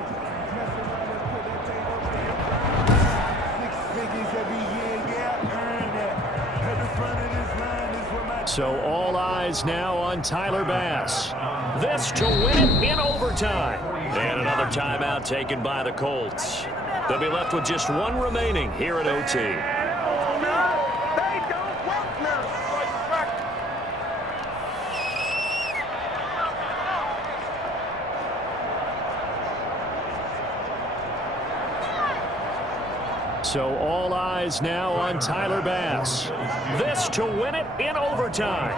So all eyes now on Tyler Bass. This to win it in overtime. And another timeout taken by the Colts. They'll be left with just one remaining here at OT. So all eyes now on Tyler Bass. This to win it in overtime.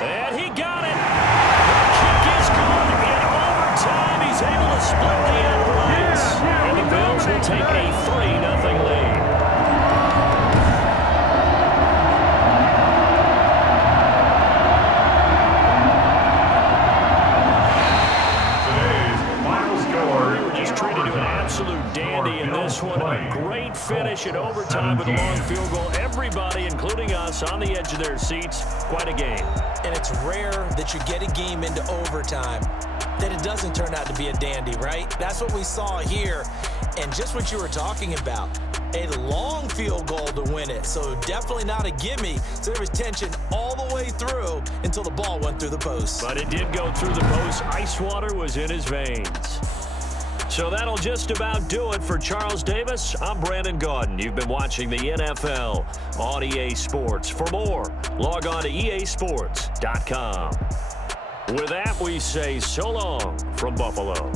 And he got it. The kick is good in overtime. He's able to split the uprights. And the Bills will take a 3-0 lead. Absolute dandy in this one. A great finish in overtime with a long field goal. Everybody, including us, on the edge of their seats. Quite a game. And it's rare that you get a game into overtime that it doesn't turn out to be a dandy, right? That's what we saw here. And just what you were talking about, a long field goal to win it. So definitely not a gimme. So there was tension all the way through until the ball went through the post. But it did go through the post. Ice water was in his veins. So that'll just about do it for Charles Davis. I'm Brandon Gaudin. You've been watching the NFL on EA Sports. For more, log on to easports.com. With that, we say so long from Buffalo.